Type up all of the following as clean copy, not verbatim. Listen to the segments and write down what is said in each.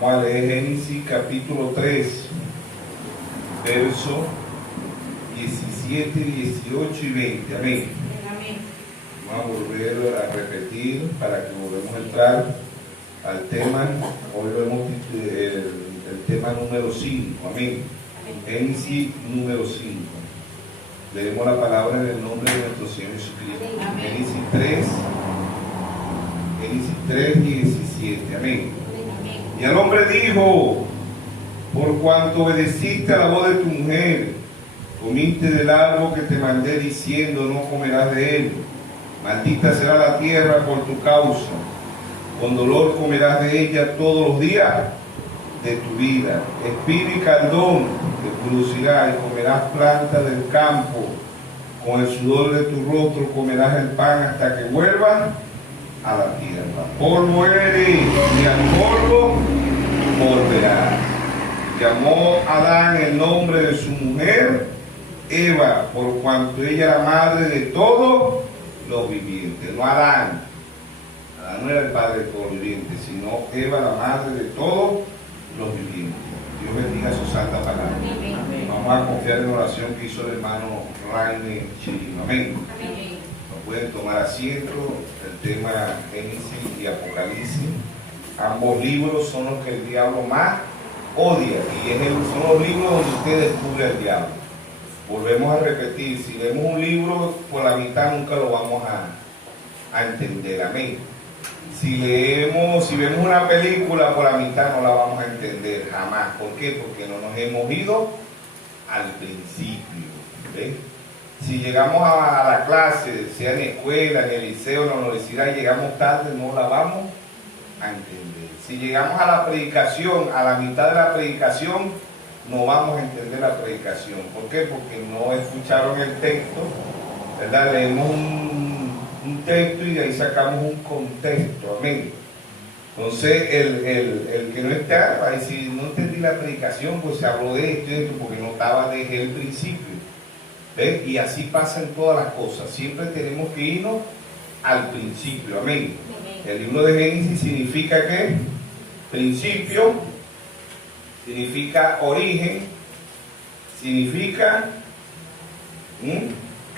Vamos a leer Génesis capítulo 3, versos 17, 18 y 20. Amén. Vamos a volver a repetir para que volvamos a entrar al tema. Hoy lo hemos el tema número 5. Amén. Génesis número 5. Leemos la palabra en el nombre de nuestro Señor Jesucristo. Génesis 3, 17. Amén. Y el hombre dijo: por cuanto obedeciste a la voz de tu mujer, comiste del árbol que te mandé diciendo, no comerás de él. Maldita será la tierra por tu causa. Con dolor comerás de ella todos los días de tu vida. Espino y caldón te producirá, y comerás plantas del campo. Con el sudor de tu rostro comerás el pan hasta que vuelvas a la tierra. Polvo eres y al polvo volverás. Llamó Adán el nombre de su mujer Eva, por cuanto ella era madre de todos los vivientes. No Adán. Adán no era el padre de todos los vivientes, sino Eva, la madre de todos los vivientes. Dios bendiga su santa palabra. Amén. Vamos a confiar en la oración que hizo el hermano Raine Chirino. Amén. Amén. Pueden tomar asiento. El tema Génesis y Apocalipsis, ambos libros son los que el diablo más odia, y son los libros donde usted descubre al diablo. Volvemos a repetir: si leemos un libro por la mitad nunca lo vamos a entender. Amén. Si vemos una película por la mitad no la vamos a entender jamás. ¿Por qué? Porque no nos hemos ido al principio. ¿Ves? Si llegamos a la clase, sea en escuela, en el liceo, en la universidad, y llegamos tarde, no la vamos a entender. Si llegamos a la predicación, a la mitad de la predicación, no vamos a entender la predicación. ¿Por qué? Porque no escucharon el texto, ¿verdad? Leemos un texto y de ahí sacamos un contexto. Amén. Entonces, el que no está va a decir: no entendí la predicación, pues se habló de esto y esto, porque no estaba desde el principio. ¿Ves? Y así pasa en todas las cosas. Siempre tenemos que irnos al principio. Amén. El libro de Génesis significa ¿qué? Principio, significa origen, significa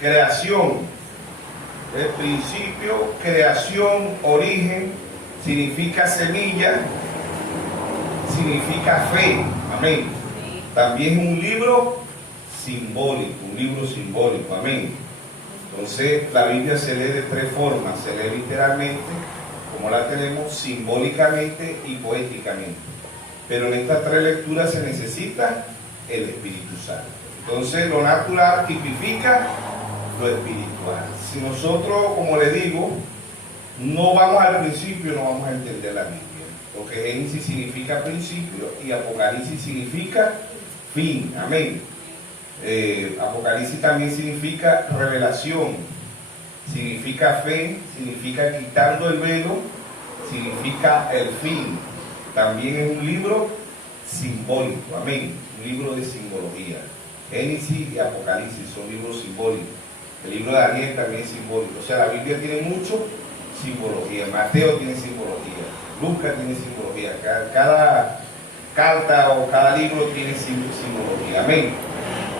creación. El principio, creación, origen, significa semilla, significa fe. Amén. También es un libro simbólico, amén. Entonces la Biblia se lee de tres formas: se lee literalmente, como la tenemos, simbólicamente y poéticamente. Pero en estas tres lecturas se necesita el Espíritu Santo. Entonces lo natural tipifica lo espiritual. Si nosotros, como le digo, no vamos al principio, no vamos a entender la Biblia, porque Génesis significa principio y Apocalipsis significa fin. Amén. Apocalipsis también significa revelación, significa fe, significa quitando el velo, significa el fin. También es un libro simbólico. Amén. Un libro de simbología. Génesis y Apocalipsis son libros simbólicos. El libro de Daniel también es simbólico. O sea, la Biblia tiene mucho simbología. Mateo tiene simbología, Lucas tiene simbología. Cada carta o cada libro tiene simbología. Amén.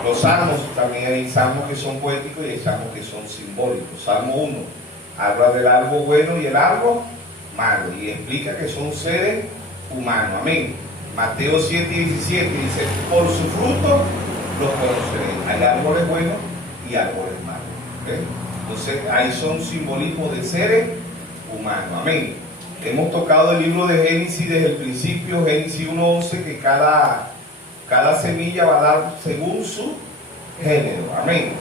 Los salmos también hay salmos que son poéticos y hay salmos que son simbólicos. Salmo 1 habla del algo bueno y el algo malo, y explica que son seres humanos. Amén. Mateo 7, 17 dice: por su fruto los conoceréis. Hay árboles buenos y árboles malos. ¿Okay? Entonces ahí son simbolismos de seres humanos. Amén. Hemos tocado el libro de Génesis desde el principio, Génesis 1:11, que cada semilla va a dar según su género. Amén.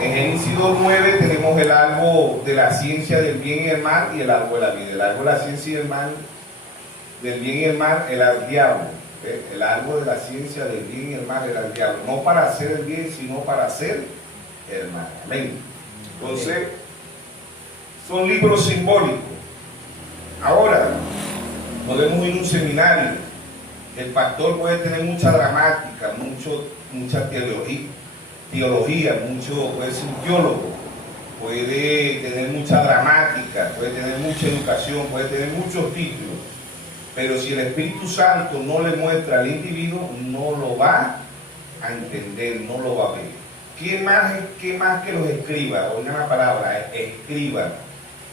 En Génesis 2:9 tenemos el árbol de la ciencia del bien y el mal y el árbol de la vida. El árbol de la ciencia y del mal, del bien y el mal, era el diablo. El árbol de la ciencia del bien y el mal era el diablo. No para hacer el bien, sino para hacer el mal. Amén. Entonces, son libros simbólicos. Ahora, podemos ir a un seminario. El pastor puede tener mucha gramática, mucha teología, puede ser un teólogo, puede tener mucha gramática, puede tener mucha educación, puede tener muchos títulos. Pero si el Espíritu Santo no le muestra al individuo, no lo va a entender, no lo va a ver. ¿Qué más que los escribas? Oigan la palabra, escribas.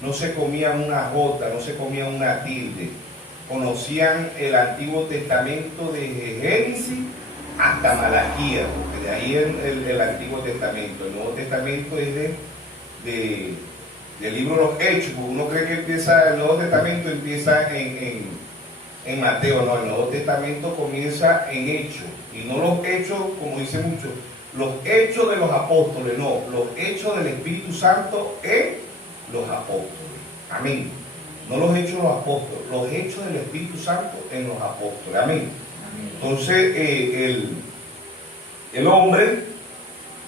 No se comían una jota, no se comían una tilde. Conocían el Antiguo Testamento desde Génesis hasta Malaquías, porque de ahí el Antiguo Testamento. El Nuevo Testamento es del libro de los Hechos, porque uno cree que el Nuevo Testamento empieza en Mateo. No, el Nuevo Testamento comienza en Hechos, y no los hechos, como dice mucho, los hechos de los apóstoles, no, los hechos del Espíritu Santo en los apóstoles. Amén. No los hechos de los apóstoles, los hechos del Espíritu Santo en los apóstoles. Amén. Entonces, el hombre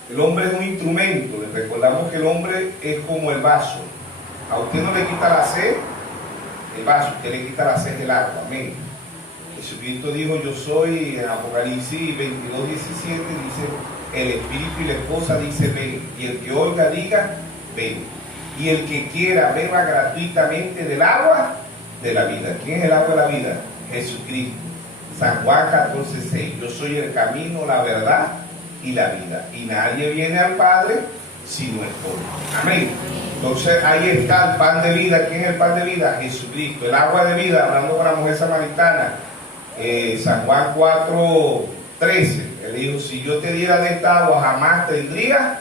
es un instrumento. Les recordamos que el hombre es como el vaso. A usted no le quita la sed el vaso, usted le quita la sed del agua. Amén. Jesucristo dijo: yo soy, en Apocalipsis 22:17 dice: el espíritu y la esposa dice ven, y el que oiga diga ven, y el que quiera beba gratuitamente del agua de la vida. ¿Quién es el agua de la vida? Jesucristo. San Juan 14:6. Yo soy el camino, la verdad y la vida, y nadie viene al Padre sino es por mí. Amén. Entonces ahí está el pan de vida. ¿Quién es el pan de vida? Jesucristo. El agua de vida, hablando con la mujer samaritana, San Juan 4:13. Él dijo: si yo te diera de esta agua, jamás tendrías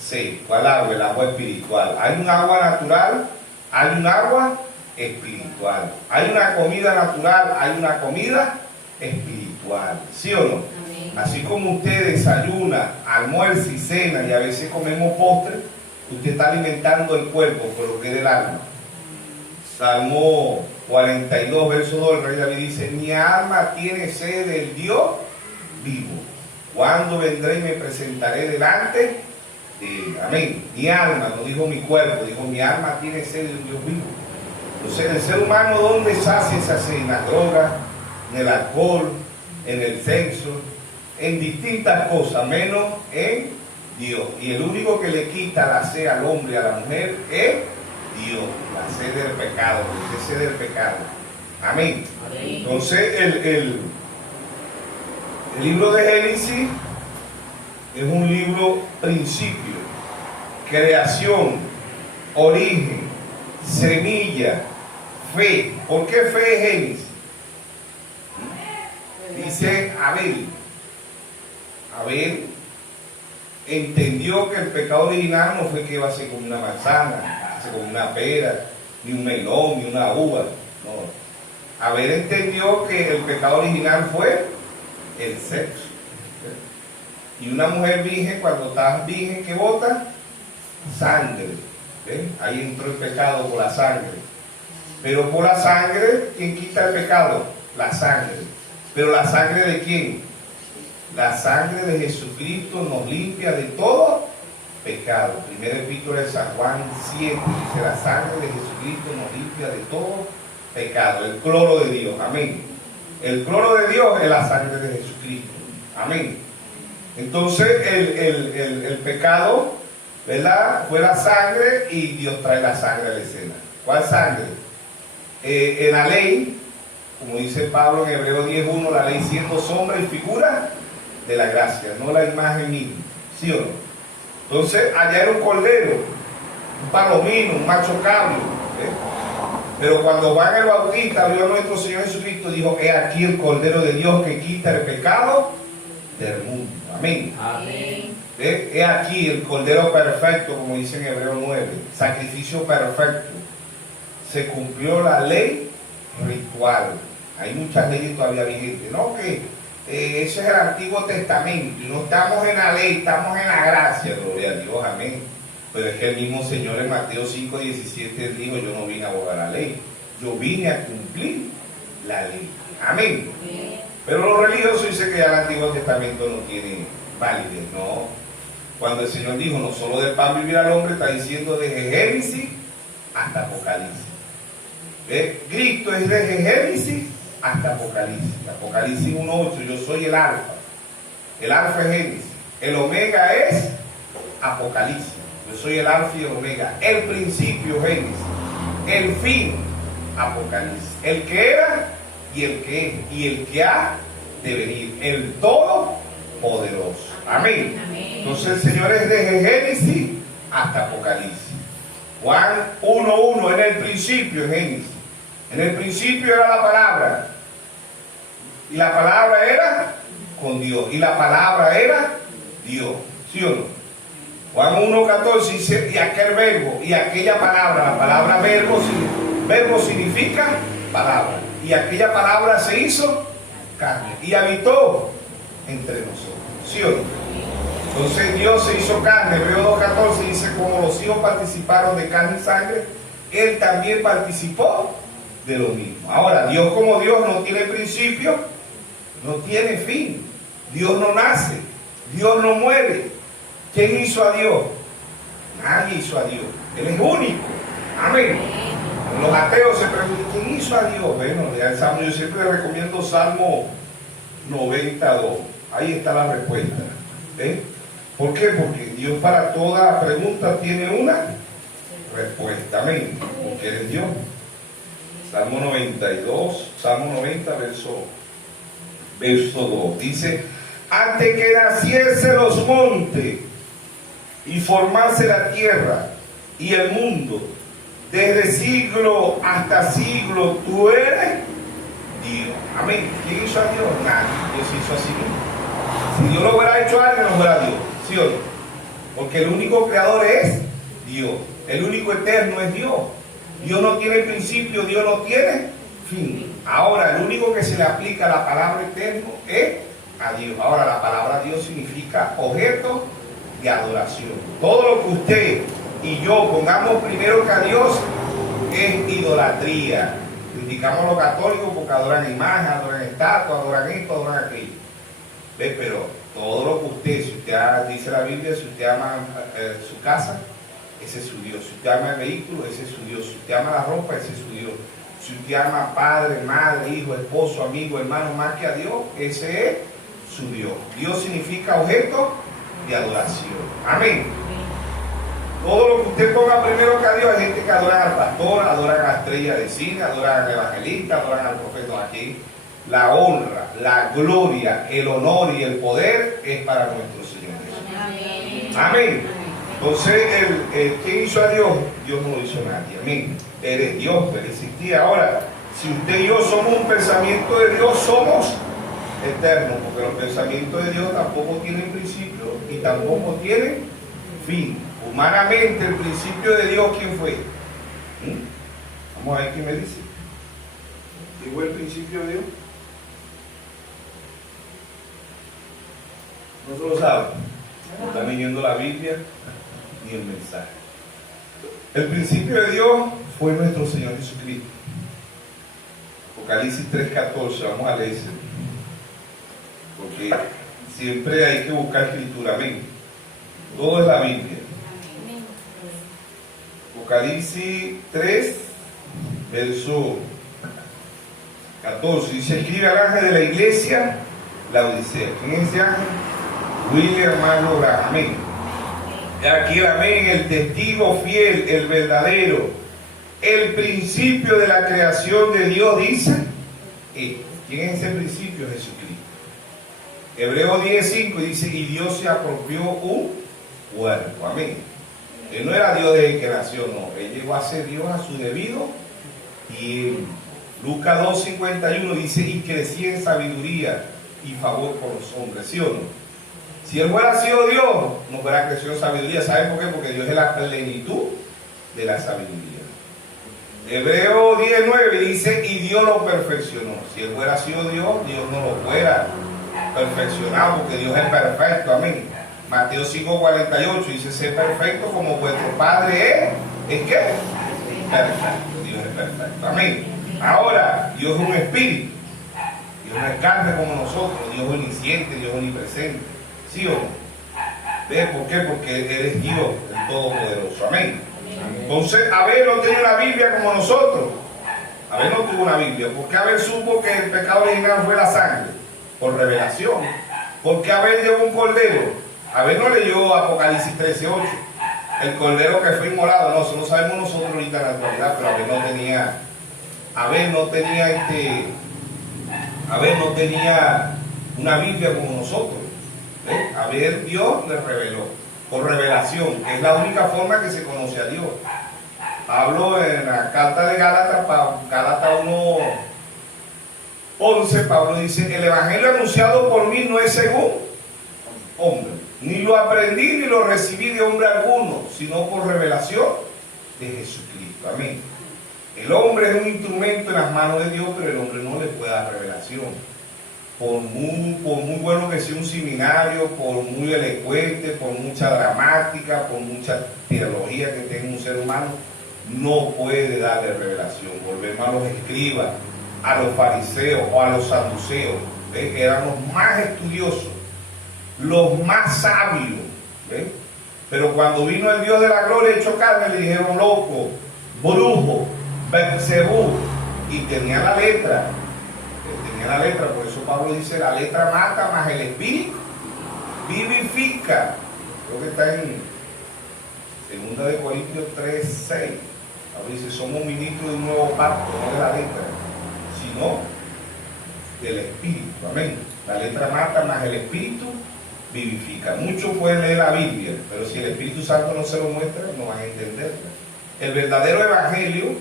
sed. ¿Cuál agua? El agua espiritual. Hay un agua natural, hay un agua espiritual. Hay una comida natural, hay una comida espiritual. ¿Sí o no? Amén. Así como usted desayuna, almuerza y cena, y a veces comemos postre, usted está alimentando el cuerpo por lo que es del alma. Salmo 42, verso 2, el rey David dice: mi alma tiene sed del Dios vivo. ¿Cuándo vendré y me presentaré delante de él? Amén. Mi alma, no dijo mi cuerpo, dijo mi alma tiene sed del Dios vivo. Entonces, el ser humano, ¿dónde sacia esa sed? En la droga, en el alcohol, en el sexo, en distintas cosas, menos en Dios. Y el único que le quita la sed al hombre y a la mujer es Dios, la sed del pecado, la sed del pecado. Amén. Amén. Entonces, el libro de Génesis es un libro principio, creación, origen, semilla, fe. ¿Por qué fe es Génesis? Dice Abel entendió que el pecado original no fue que iba a ser como una manzana, como una pera, ni un melón, ni una uva. No. Abel entendió que el pecado original fue el sexo. Y una mujer virgen, cuando estás virgen, ¿qué bota? Sangre. ¿Ven? Ahí entró el pecado por la sangre. Pero por la sangre, ¿quién quita el pecado? La sangre. ¿Pero la sangre de quién? La sangre de Jesucristo nos limpia de todo pecado. Primera epístola de San Juan 7 dice: la sangre de Jesucristo nos limpia de todo pecado. El cloro de Dios. Amén. El cloro de Dios es la sangre de Jesucristo. Amén. Entonces el pecado, ¿verdad?, fue la sangre, y Dios trae la sangre a la escena. ¿Cuál sangre? En la ley, como dice Pablo en Hebreos 10:1, la ley siendo sombra y figura de la gracia, no la imagen misma. ¿Sí o no? Entonces allá era un cordero, un palomino, un macho cabrio. Pero cuando Juan el Bautista vio a nuestro Señor Jesucristo, dijo: he aquí el Cordero de Dios que quita el pecado del mundo. Amén. Amén. He aquí el Cordero perfecto, como dice en Hebreos 9, sacrificio perfecto. Se cumplió la ley ritual. Hay muchas leyes todavía vigentes, ¿no? Que ese es el Antiguo Testamento, y no estamos en la ley, estamos en la gracia, gloria a Dios, amén. Pero es que el mismo Señor en Mateo 5:17 dijo: yo no vine a abogar la ley, yo vine a cumplir la ley. Amén. Pero los religiosos dicen que ya el Antiguo Testamento no tiene validez. No. Cuando el Señor dijo: no solo del pan vivirá el hombre, está diciendo desde Génesis hasta Apocalipsis. Cristo es desde Génesis hasta Apocalipsis. Apocalipsis 1:8, yo soy el alfa. El alfa es Génesis. El omega es Apocalipsis. Yo soy el alfa y el omega. El principio, Génesis. El fin, Apocalipsis. El que era y el que es, y el que ha de venir, el Todopoderoso. Amén. Entonces el Señor es desde Génesis hasta Apocalipsis. Juan 1:1, en el principio, en Génesis. En el principio era la palabra. Y la palabra era con Dios. Y la palabra era Dios. ¿Sí o no? Juan 1:14 dice, y aquel verbo, y aquella palabra, la palabra verbo significa palabra. Y aquella palabra se hizo carne y habitó entre nosotros. ¿Sí o no? Entonces Dios se hizo carne. Hebreo 2:14 dice, como los hijos participaron de carne y sangre, Él también participó de lo mismo. Ahora, Dios como Dios no tiene principio, no tiene fin. Dios no nace, Dios no muere. ¿Quién hizo a Dios? Nadie hizo a Dios. Él es único. Amén. Los ateos se preguntan, ¿quién hizo a Dios? Bueno, el Salmo, yo siempre le recomiendo Salmo 92. Ahí está la respuesta. ¿Por qué? Porque Dios para toda pregunta tiene una respuesta. Amén. Porque Él es Dios. Salmo 92, Salmo 90, verso 2. Dice, antes que naciese los montes y formase la tierra y el mundo, desde siglo hasta siglo, tú eres Dios. Amén. ¿Quién hizo a Dios? Nadie. Dios hizo a sí mismo. Si Dios lo hubiera hecho a alguien, no fuera Dios. ¿Sí o no? Porque el único creador es Dios. El único eterno es Dios. Dios no tiene principio, Dios no tiene fin. Ahora, el único que se le aplica a la palabra eterno es a Dios. Ahora, la palabra Dios significa objeto de adoración. Todo lo que usted y yo pongamos primero que a Dios es idolatría. Criticamos a los católicos porque adoran imágenes, adoran estatuas, adoran esto, adoran aquello. ¿Ves? Pero todo lo que usted dice la Biblia, si usted ama su casa, ese es su Dios. Si usted ama el vehículo, ese es su Dios. Si usted ama la ropa, ese es su Dios. Si usted ama padre, madre, hijo, esposo, amigo, hermano, más que a Dios, ese es su Dios. Dios significa objeto de adoración. Amén. Todo lo que usted ponga primero que a Dios, hay gente que adora al pastor, adora a la estrella de cine, adora al evangelista, adora al profeta. Aquí la honra, la gloria, el honor y el poder es para nuestro Señor Jesús. Amén. Entonces, ¿quién hizo a Dios? Dios no lo hizo nadie. Amén. Él es Dios, Él existía. Ahora, si usted y yo somos un pensamiento de Dios, somos eternos, porque los pensamientos de Dios tampoco tienen principio y tampoco tienen fin. Humanamente, el principio de Dios, ¿quién fue? Vamos a ver qué me dice. ¿Qué fue el principio de Dios? No se lo sabe. No está leyendo la Biblia ni el mensaje. El principio de Dios fue nuestro Señor Jesucristo. Apocalipsis 3:14, vamos a leerse. Porque siempre hay que buscar escritura. Amén. Todo es la Biblia. Apocalipsis 3, verso 14. Dice, escribe al ángel de la iglesia, la Odisea. ¿Quién es ese ángel? William Marlowe Branham. Amén. Aquí el amén, el testigo fiel, el verdadero, el principio de la creación de Dios, dice, ¿quién es ese principio? Jesucristo. Hebreo 10:5 dice, y Dios se apropió un cuerpo. Amén. Él no era Dios desde que nació, no. Él llegó a ser Dios a su debido tiempo. Lucas 2:51 dice, y crecía en sabiduría y favor con los hombres. ¿Sí o no? Si Él hubiera sido Dios, no hubiera crecido en sabiduría. ¿Saben por qué? Porque Dios es la plenitud de la sabiduría. Hebreo 10:9 dice, y Dios lo perfeccionó. Si Él hubiera sido Dios, Dios no lo fuera perfeccionado, porque Dios es perfecto. Amén. Mateo 5:48 dice, sé perfecto como vuestro Padre es ¿qué? Perfecto. Dios es perfecto. Amén. Ahora, Dios es un espíritu. Dios no es carne como nosotros. Dios es omnisciente, Dios es omnipresente. ¿Sí o no? ¿Ves por qué? Porque Él es Dios, el Todopoderoso. Amén. Entonces, Abel no tiene una Biblia como nosotros. Abel no tuvo una Biblia. Porque Abel supo que el pecado original fue la sangre. Por revelación. Porque Abel llevó un cordero. Abel no leyó Apocalipsis 13:8. El cordero que fue inmolado. No, eso no sabemos nosotros ahorita en la actualidad, pero Abel no tenía A ver, no tenía una Biblia como nosotros. A ver, Dios le reveló, por revelación, que es la única forma que se conoce a Dios. Pablo en la carta de Gálatas, Gálatas 1:11, Pablo dice: el evangelio anunciado por mí no es según hombre, ni lo aprendí ni lo recibí de hombre alguno, sino por revelación de Jesucristo. Amén. El hombre es un instrumento en las manos de Dios, pero el hombre no le puede dar revelación. Por muy bueno que sea un seminario, por muy elocuente, por mucha dramática, por mucha teología que tenga un ser humano, no puede darle revelación. Volvemos a los escribas, a los fariseos o a los saduceos, que eran los más estudiosos, los más sabios. Pero cuando vino el Dios de la gloria hecho carne, le dijeron loco, brujo, Beelzebú, y tenía la letra. Por eso Pablo dice: la letra mata, más el espíritu vivifica. Creo que está en 2 Corintios 3:6. Pablo dice: somos ministros de un nuevo pacto, no de la letra, sino del espíritu. Amén. La letra mata, más el espíritu vivifica. Muchos pueden leer la Biblia, pero si el Espíritu Santo no se lo muestra, no van a entenderla. El verdadero evangelio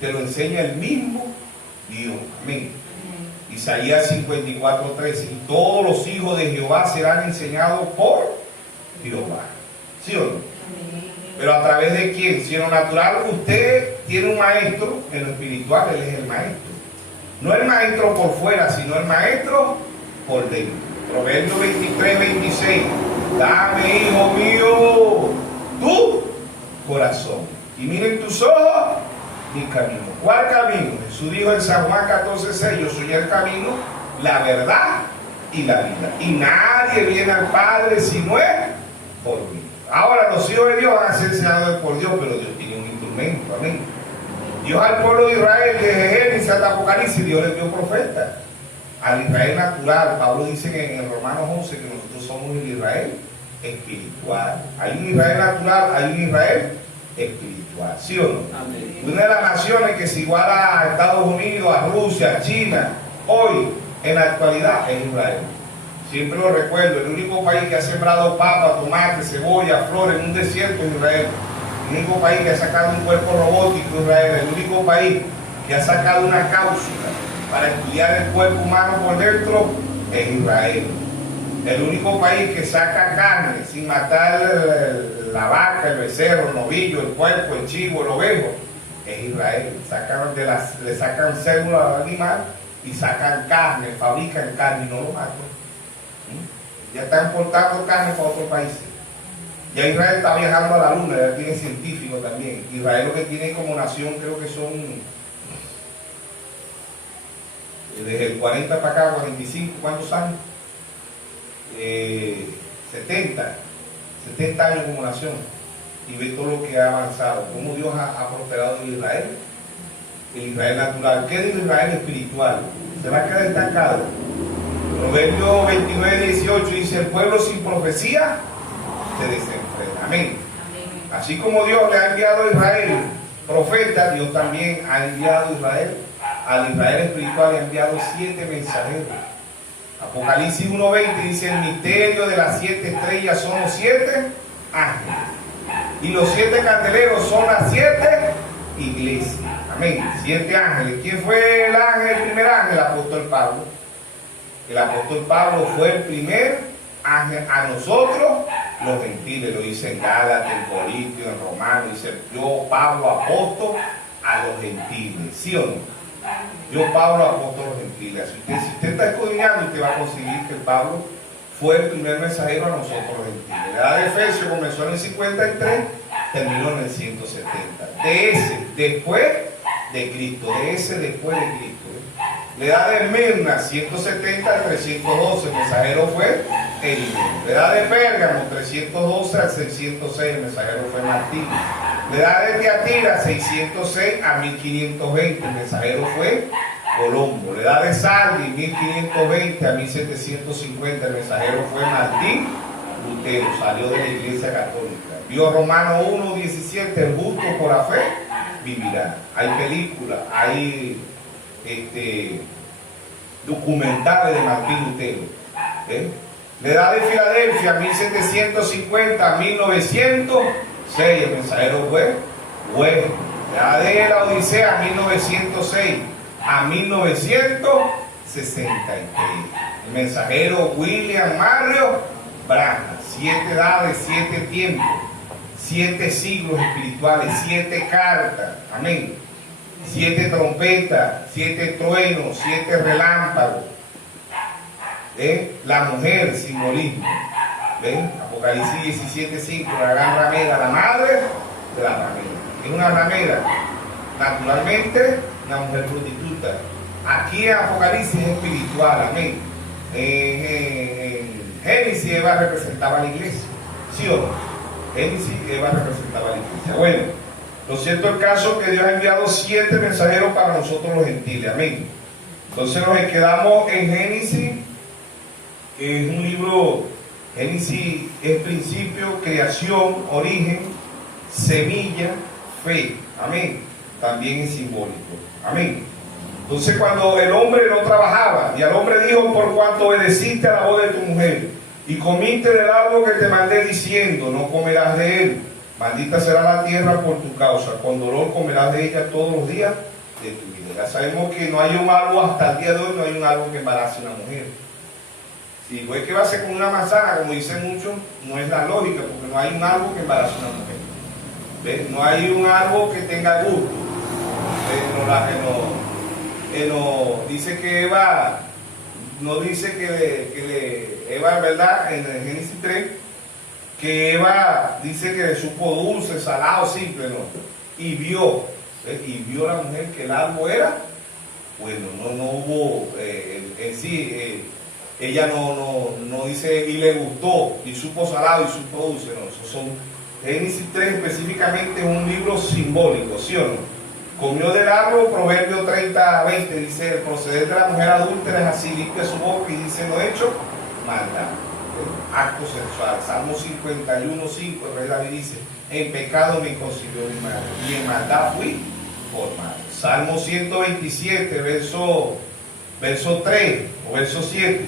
te lo enseña el mismo Dios. Amén. Isaías 54:13, y todos los hijos de Jehová serán enseñados por Jehová. ¿Sí o no? Pero ¿a través de quién? Si en lo natural usted tiene un maestro, en lo espiritual él es el maestro. No el maestro por fuera, sino el maestro por dentro. Proverbios 23:26, dame, hijo mío, tu corazón, y miren tus ojos mi camino. ¿Cuál camino? Jesús dijo en San Juan 14:6, yo soy el camino, la verdad y la vida, y nadie viene al Padre si no es por mí. Ahora los hijos de Dios van a ser enseñados por Dios, pero Dios tiene un instrumento. Amén. Dios al pueblo de Israel, desde Génesis hasta Apocalipsis, Dios les dio profetas. Al Israel natural, Pablo dice en Romanos 11 que nosotros somos el Israel espiritual. Hay un Israel natural, hay un Israel espiritual, ¿sí o no? Amén. Una de las naciones que se iguala a Estados Unidos, a Rusia, a China, hoy, en la actualidad, es Israel. Siempre lo recuerdo, el único país que ha sembrado papa, tomate, cebolla, flores en un desierto es Israel. El único país que ha sacado un cuerpo robótico es Israel. El único país que ha sacado una cápsula para estudiar el cuerpo humano por dentro es Israel. El único país que saca carne sin matar la vaca, el becerro, el novillo, el puerco, el chivo, el ovejo, es Israel. Le sacan células al animal y sacan carne, fabrican carne y no lo matan. Ya están importando carne para otros países. Ya Israel está viajando a la luna, ya tiene científicos también. Israel lo que tiene como nación, creo que son desde el 40 para acá, 45, ¿cuántos años? 70 años como nación. Y ve todo lo que ha avanzado, cómo Dios ha prosperado en Israel, el Israel natural. ¿Qué es el Israel espiritual? Se va a quedar estancado. Proverbios 29:18 dice: el pueblo sin profecía se desenfrena. Amén. Así como Dios le ha enviado a Israel profetas, Dios también ha enviado a Israel, al Israel espiritual le ha enviado 7 mensajeros. Apocalipsis 1:20 dice: el misterio de las 7 estrellas son los 7 ángeles, y los 7 candeleros son las 7 iglesias. Amén. 7 ángeles. ¿Quién fue el ángel, el primer ángel? El apóstol Pablo. El apóstol Pablo fue el primer ángel a nosotros, los gentiles. Lo dice en Gálatas, en Corintios, en Romanos. Dice: yo, Pablo, apóstol a los gentiles. ¿Sí o no? Yo, Pablo, apóstol a los gentiles. Si usted está escudriñando, usted va a conseguir que Pablo fue el primer mensajero a nosotros los gentiles. La edad de Efesios comenzó en el 53, terminó en el 170. De ese, después de Cristo. De ese, después de Cristo. La edad de Esmirna, 170 al 312, el mensajero fue Eliseo. La edad de Pérgamo, 312 al 606, el mensajero fue Martín. La edad de Tiatira, 606 a 1520, el mensajero fue Colombo. La edad de Sardi, 1520 a 1750, el mensajero fue Martín Lutero, salió de la Iglesia Católica. Vio Romanos 1:17, el justo por la fe vivirá. Hay películas, hay documentales de Martín Lutero. La edad de Filadelfia, 1750 a 1906, el mensajero fue bueno. La edad de la Odisea, 1906 a 1963. El mensajero William Mario Branham, 7 edades, 7 tiempos, 7 siglos espirituales, 7 cartas, amén, 7 trompetas, 7 truenos, 7 relámpagos. La mujer, simbolismo. Apocalipsis 17:5, la gran ramera, la madre de la ramera. Es una ramera, naturalmente, una mujer prostituta. Aquí en Apocalipsis es espiritual, amén. En Génesis Eva representaba a la iglesia, ¿sí o no? Génesis Eva representaba a la iglesia. Bueno, lo cierto es el caso que Dios ha enviado 7 mensajeros para nosotros los gentiles, amén. Entonces nos quedamos en Génesis, que es un libro. Génesis es principio, creación, origen, semilla, fe, amén. También es simbólico, amén. Entonces cuando el hombre no trabajaba, y al hombre dijo: por cuanto obedeciste a la voz de tu mujer y comiste del árbol que te mandé diciendo, no comerás de él, maldita será la tierra por tu causa, con dolor comerás de ella todos los días de tu vida. Ya sabemos que no hay un árbol, hasta el día de hoy no hay un árbol que embarace a una mujer. Si no es que va a ser con una manzana, como dicen muchos, no es la lógica, porque no hay un árbol que embarace a una mujer. ¿Ves? No hay un árbol que tenga gusto. No dice que Eva, no dice que Eva, en verdad, en el Génesis 3, que Eva dice que le supo dulce, salado, simple, no. Y vio la mujer que el árbol era bueno, no hubo en sí. Ella no dice y le gustó, y supo salado y supo dulce, no. Esos son, Génesis 3 específicamente es un libro simbólico, ¿sí o no? Comió del árbol, Proverbio 30:20 dice: el proceder de la mujer adúltera es así, limpia su boca y dice no hecho maldad. Acto sexual. Salmo 51:5, el rey David dice: en pecado me concibió mi madre, y en maldad fui formado. Salmo 127, verso 3 o verso 7.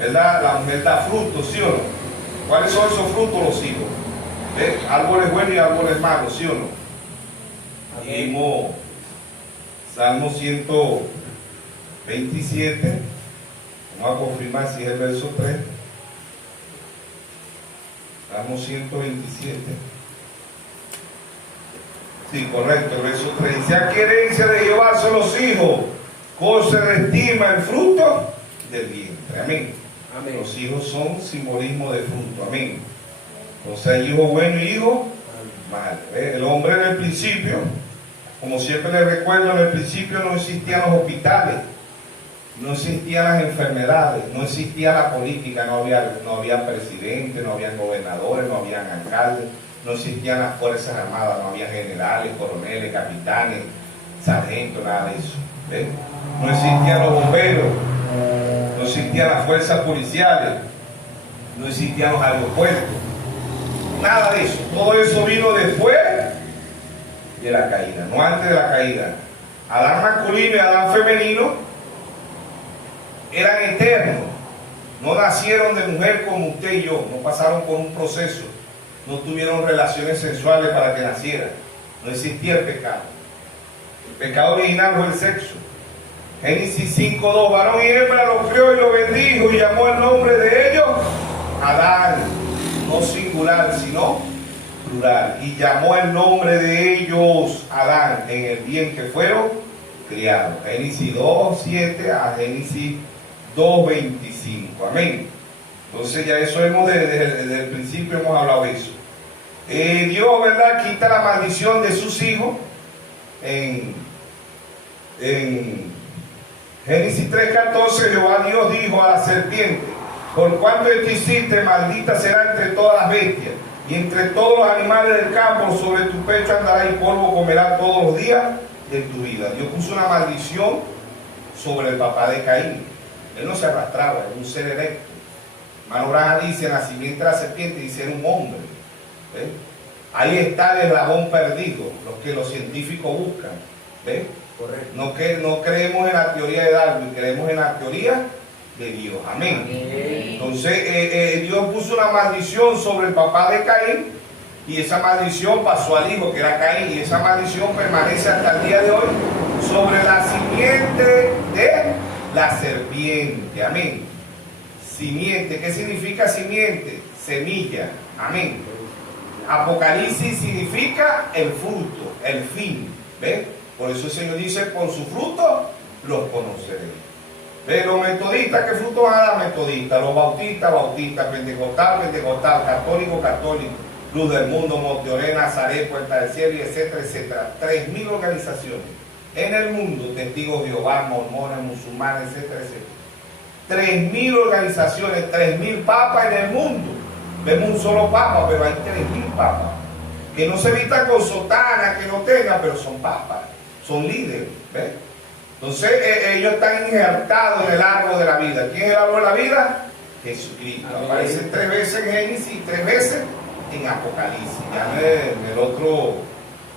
¿Verdad? La mujer da frutos, ¿sí o no? ¿Cuáles son esos frutos, los hijos? Árboles buenos y árboles malos, ¿sí o no? Vimos Salmo 127. Vamos a confirmar si es el verso 3. Salmo 127. Sí, correcto, el verso 3. Dice: ¿qué herencia de Jehová son los hijos? Cosa de estima el fruto del vientre. Amén. Amén. Los hijos son simbolismo de fruto. Amén. O sea, hijo bueno y hijo malo. El hombre en el principio, como siempre les recuerdo, en el principio no existían los hospitales, no existían las enfermedades, no existía la política, no había presidente, no había gobernadores, no había alcaldes, no existían las fuerzas armadas, no había generales, coroneles, capitanes, sargentos, nada de eso. No existían los bomberos, no existían las fuerzas policiales, no existían los aeropuertos, nada de eso. Todo eso vino después de la caída, no antes de la caída. Adán masculino y Adán femenino eran eternos, no nacieron de mujer como usted y yo, no pasaron por un proceso, no tuvieron relaciones sexuales para que nacieran, no existía el pecado. El pecado original fue el sexo. Génesis 5:2, varón y hembra los crió y los bendijo y llamó el nombre de ellos Adán, no singular sino plural, y llamó el nombre de ellos Adán en el bien que fueron criados. Génesis 2:7 a Génesis 2:25, amén. Entonces ya eso desde el principio hemos hablado de eso. Dios, ¿verdad?, quita la maldición de sus hijos en Génesis 3:14. Jehová Dios dijo a la serpiente: por cuanto esto hiciste, maldita será entre todas las bestias y entre todos los animales del campo, sobre tu pecho andará y polvo comerá todos los días de tu vida. Dios puso una maldición sobre el papá de Caín. Él no se arrastraba, era un ser erecto. Hermano Branham dice: en la simiente de la serpiente, dice, era un hombre. ¿Ves? Ahí está el eslabón perdido, los que los científicos buscan. ¿Ves? Correcto. No creemos en la teoría de Darwin, creemos en la teoría de Dios. Amén. Entonces Dios puso una maldición sobre el papá de Caín y esa maldición pasó al hijo que era Caín y esa maldición permanece hasta el día de hoy sobre la simiente de la serpiente. Amén. Simiente, ¿qué significa simiente? Semilla. Amén. Apocalipsis significa el fruto, el fin. ¿Ves? Por eso el Señor dice, por su fruto los conoceréis. ¿Ves? Los metodistas, ¿qué fruto van a dar metodistas? Los bautistas, bautistas, pentecostal, pentecostal, católico, católico, Luz del Mundo, Monteoré, Nazaret, Puerta del Cielo, etcétera, etcétera. 3.000 organizaciones en el mundo, testigos de Jehová, mormones, musulmanes, etcétera, etcétera. 3.000 organizaciones, 3.000 papas en el mundo. Vemos un solo papa, pero hay 3.000 papas. Que no se vistan con sotana, que no tengan, pero son papas, son líderes. ¿Ves? Entonces ellos están injertados en el árbol de la vida. ¿Quién es el árbol de la vida? Jesucristo. Amén. Aparece 3 veces en Génesis y 3 veces en Apocalipsis. Ya en el otro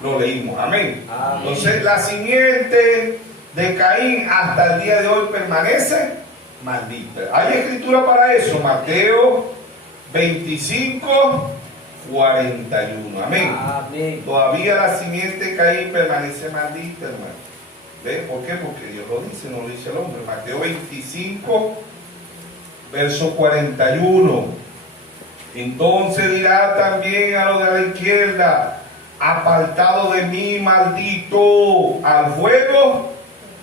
lo leímos. Amén. Amén. Entonces la simiente de Caín hasta el día de hoy permanece maldita. Hay escritura para eso. Mateo 25, 41. Amén. Amén. Todavía la simiente de Caín permanece maldita, hermano. ¿Ves? ¿Por qué? Porque Dios lo dice, no lo dice el hombre. Mateo 25, verso 41. Entonces dirá también a los de la izquierda, apartado de mí, maldito, al fuego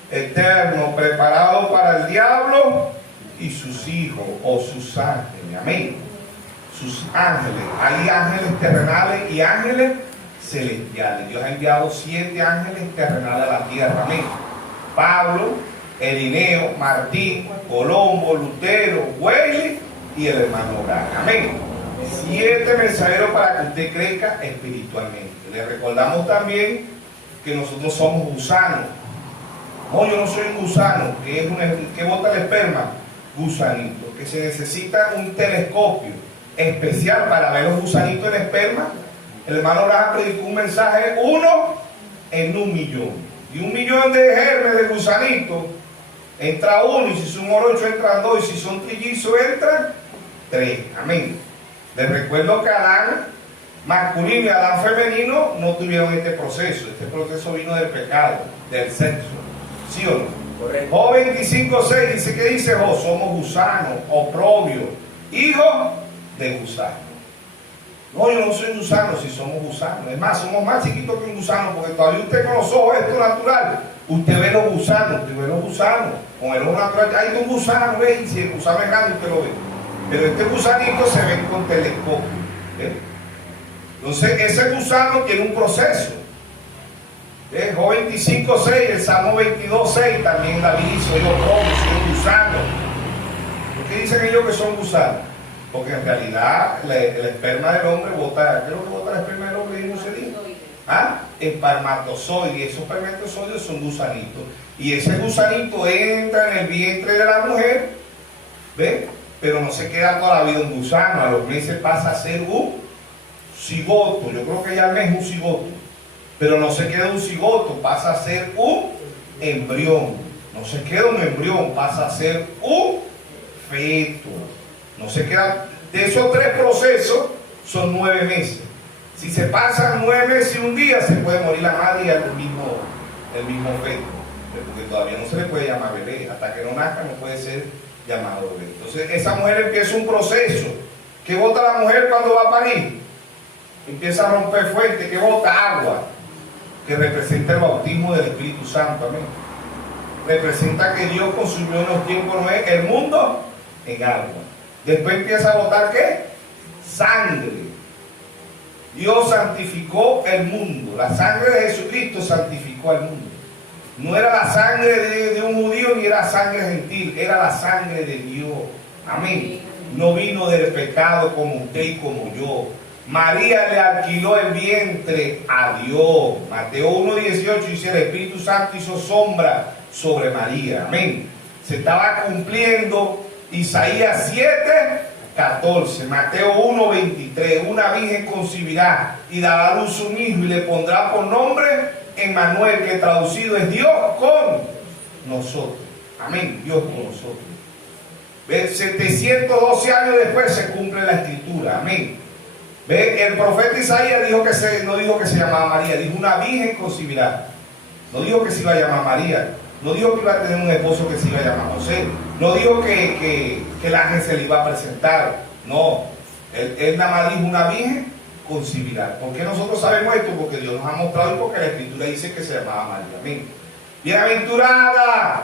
eterno, preparado para el diablo y sus hijos o sus ángeles. Amén. Sus ángeles. Hay ángeles terrenales y ángeles celestiales. Dios ha enviado 7 ángeles terrenales a la tierra. Amén. Pablo, Irineo, Martín, Colombo, Lutero, Wesley y el hermano Branham. Amén. 7 mensajeros para que usted crezca espiritualmente. Le recordamos también que nosotros somos gusanos. No, yo no soy un gusano, que bota el esperma. Gusanito. Que se necesita un telescopio especial para ver los gusanitos en esperma. El hermano Branham predicó un mensaje, 1 en 1.000.000. Y 1.000.000 de germes de gusanitos, entra 1, y si son morochos entran 2, y si son trillizos entran 3. Amén. Les recuerdo que Adán masculino y Adán femenino no tuvieron este proceso. Este proceso vino del pecado, del sexo. ¿Sí o no? Correcto. Job 25:6 dice, ¿qué dice Job? Somos gusanos, oprobios, hijos de gusanos. No, yo no soy gusano, si somos gusanos. Es más, somos más chiquitos que un gusano, porque todavía usted con los ojos, esto natural, usted ve los gusanos, con el ojo natural, hay un gusano, ve, y si el gusano es grande, usted lo ve. Pero este gusanito se ve con telescopio. ¿Ve? Entonces, ese gusano tiene un proceso. Job 25:6, el Salmo 22:6, también David hizo, yo como, soy un gusano. ¿Por qué dicen ellos que son gusanos? Porque en realidad el esperma del hombre bota, ¿qué es lo que bota el esperma del hombre? ¿Y no se dice? ¿Ah? Espermatozoides, y esos espermatozoides son gusanitos. Y ese gusanito entra en el vientre de la mujer, ¿ves? Pero no se queda toda la vida un gusano, a los meses pasa a ser un cigoto. Yo creo que ya al mes es un cigoto. Pero no se queda un cigoto, pasa a ser un embrión. No se queda un embrión, pasa a ser un feto. No se queda. De esos 3 procesos son 9 meses. Si se pasan 9 meses y un día, se puede morir la madre y el mismo feto. Porque todavía no se le puede llamar bebé. Hasta que no nazca no puede ser llamado bebé. Entonces esa mujer empieza un proceso. ¿Qué bota la mujer cuando va a parir? Empieza a romper fuerte. ¿Qué bota? Agua. Que representa el bautismo del Espíritu Santo. Amén. Representa que Dios consumió en los tiempos el mundo en agua. Después empieza a botar ¿qué? Sangre. Dios santificó el mundo. La sangre de Jesucristo santificó al mundo. No era la sangre de un judío ni era sangre gentil, era la sangre de Dios. Amén. No vino del pecado como usted y como yo. María le alquiló el vientre a Dios. Mateo 1:18 dice, el Espíritu Santo hizo sombra sobre María. Amén. Se estaba cumpliendo Isaías 7:14, Mateo 1:23, una virgen concebirá y dará a luz un hijo y le pondrá por nombre Emmanuel, que traducido es Dios con nosotros. Amén, Dios con nosotros. 712 años después se cumple la escritura. Amén. ¿Ve? El profeta Isaías dijo no dijo que se llamaba María, dijo una virgen concebirá. No dijo que se iba a llamar María. No dijo que iba a tener un esposo que se iba a llamar José. No dijo que el ángel se le iba a presentar. No. Él nada más dijo una virgen concebirá. ¿Por qué nosotros sabemos esto? Porque Dios nos ha mostrado y porque la escritura dice que se llamaba María. Amén. Bienaventurada.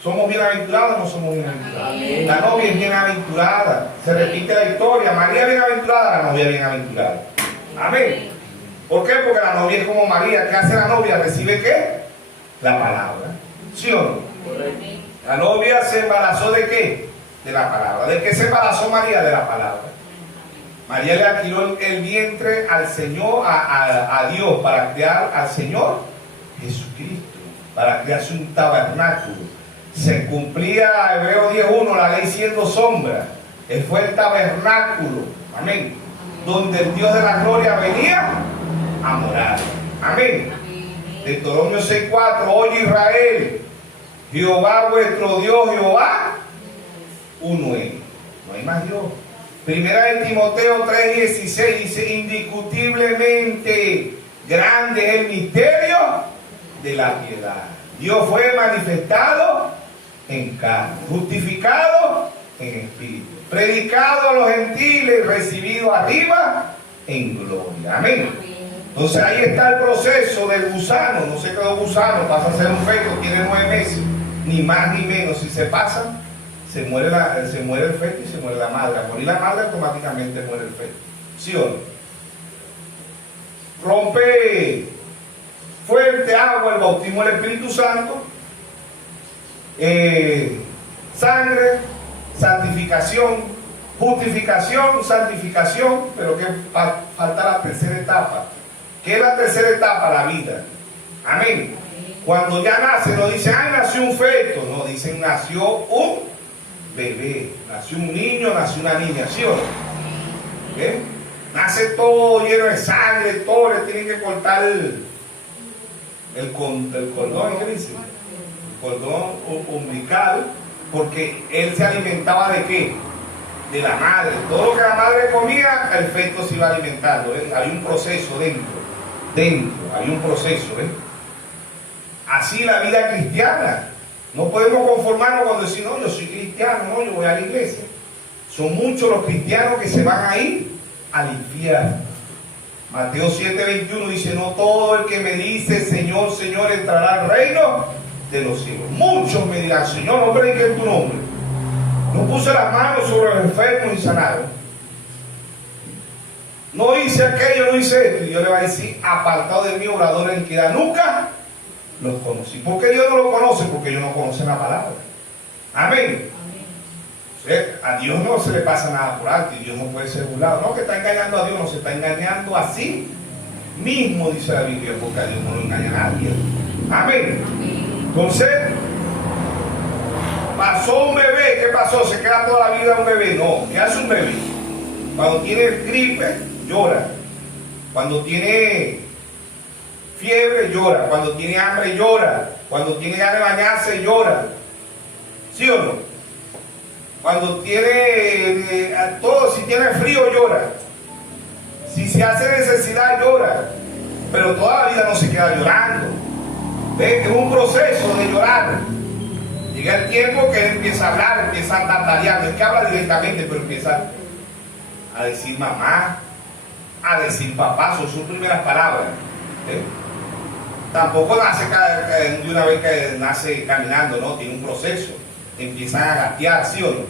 ¿Somos bienaventurados o no somos bienaventurados? Amén. La novia es bienaventurada. Se repite la historia. María bienaventurada, la novia bienaventurada. Amén. ¿Por qué? Porque la novia es como María. ¿Qué hace la novia? ¿Recibe qué? La palabra. ¿Sí o no? La novia se embarazó ¿de qué? De la palabra. ¿De qué se embarazó María? De la palabra. María le alquiló el vientre al Señor, a Dios, para crear al Señor Jesucristo, para crearse un tabernáculo. Se cumplía Hebreos 10:1, la ley siendo sombra. Él fue el tabernáculo, amén, donde el Dios de la gloria venía a morar. Amén. Deuteronomio 6:4, oye Israel, Jehová vuestro Dios, Jehová, uno es. No hay más Dios. Primera de Timoteo 3:16 dice, indiscutiblemente grande es el misterio de la piedad. Dios fue manifestado en carne, justificado en espíritu, predicado a los gentiles, recibido arriba en gloria. Amén. Entonces ahí está el proceso del gusano. No se quedó gusano, pasa a ser un feto, tiene 9 meses, ni más ni menos. Si se pasa, se muere el feto y se muere la madre. Al morir la madre, automáticamente muere el feto. ¿Sí o no? Rompe fuente, agua, el bautismo del Espíritu Santo, sangre, santificación, justificación, santificación, pero que falta la tercera etapa. ¿Qué es la tercera etapa? La vida. Amén. Cuando ya nace, no dicen, ay, nació un feto, no, dicen, nació un bebé, nació un niño, nació una niña, ¿sí o no? ¿Bien? Nace todo lleno de sangre, todo, le tienen que cortar el cordón, ¿qué dice? El cordón umbilical, porque él se alimentaba ¿de qué? De la madre. Todo lo que la madre comía, el feto se iba alimentando. Hay un proceso dentro, hay un proceso. Así la vida cristiana. No podemos conformarnos cuando decimos, no, yo soy cristiano, no, yo voy a la iglesia. Son muchos los cristianos que se van a ir al infierno. Mateo 7:21 dice, no todo el que me dice Señor, Señor entrará al reino de los cielos. Muchos me dirán, Señor, nombre, ¿qué es tu nombre? No puse las manos sobre los enfermos y sanaron. No hice aquello, no hice esto. Y Dios le va a decir, apartado de mí, orador en iniquidad, nunca los conocí. ¿Por qué Dios no los conoce? Porque ellos no conocen la palabra. Amén. A Dios no se le pasa nada por alto y Dios no puede ser burlado. No que está engañando a Dios, no, se está engañando a sí mismo, dice la Biblia, porque a Dios no lo engaña a nadie. Amén. Entonces, pasó un bebé, ¿qué pasó? ¿Se queda toda la vida un bebé? No. ¿Qué hace un bebé? Cuando tiene gripe, llora. Cuando tiene fiebre, llora. Cuando tiene hambre, llora. Cuando tiene ganas de bañarse, llora. ¿Sí o no? Cuando tiene todo, si tiene frío, llora. Si se hace necesidad, llora. Pero toda la vida no se queda llorando. ¿Ves? Es un proceso de llorar. Llega el tiempo que él empieza a hablar, empieza a tatarear. No es que habla directamente, pero empieza a decir mamá, a decir papá. Son sus primeras palabras. Tampoco nace de una vez que nace caminando, no, tiene un proceso. Empiezan a gatear, ¿sí o no?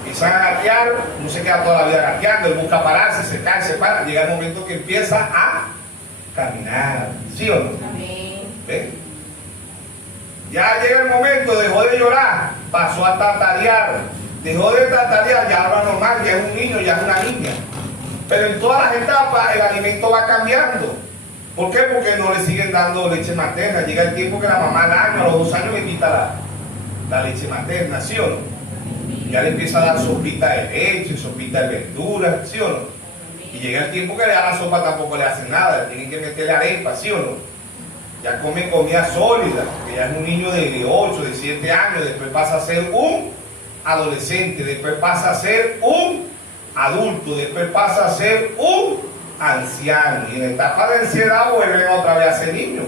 Empiezan a gatear, no se queda toda la vida gateando, él busca pararse, se cae, se para, llega el momento que empieza a caminar, ¿sí o no? ¿Ven? Ya llega el momento, dejó de llorar, pasó a tatarear, dejó de tatarear, ya habla normal, ya es un niño, ya es una niña. Pero en todas las etapas el alimento va cambiando. ¿Por qué? Porque no le siguen dando leche materna. Llega el tiempo que la mamá al año, a los 2 años le quita la leche materna, ¿sí o no? Ya le empieza a dar sopita de leche, sopita de verduras, ¿sí o no? Y llega el tiempo que le da la sopa, tampoco le hacen nada, le tienen que meterle arepa, ¿sí o no? ya come comida sólida, que ya es un niño de 8, de 7 años, después pasa a ser un adolescente, después pasa a ser un adulto, después pasa a ser un anciano, y en la etapa de ansiedad vuelven otra vez a ser niños.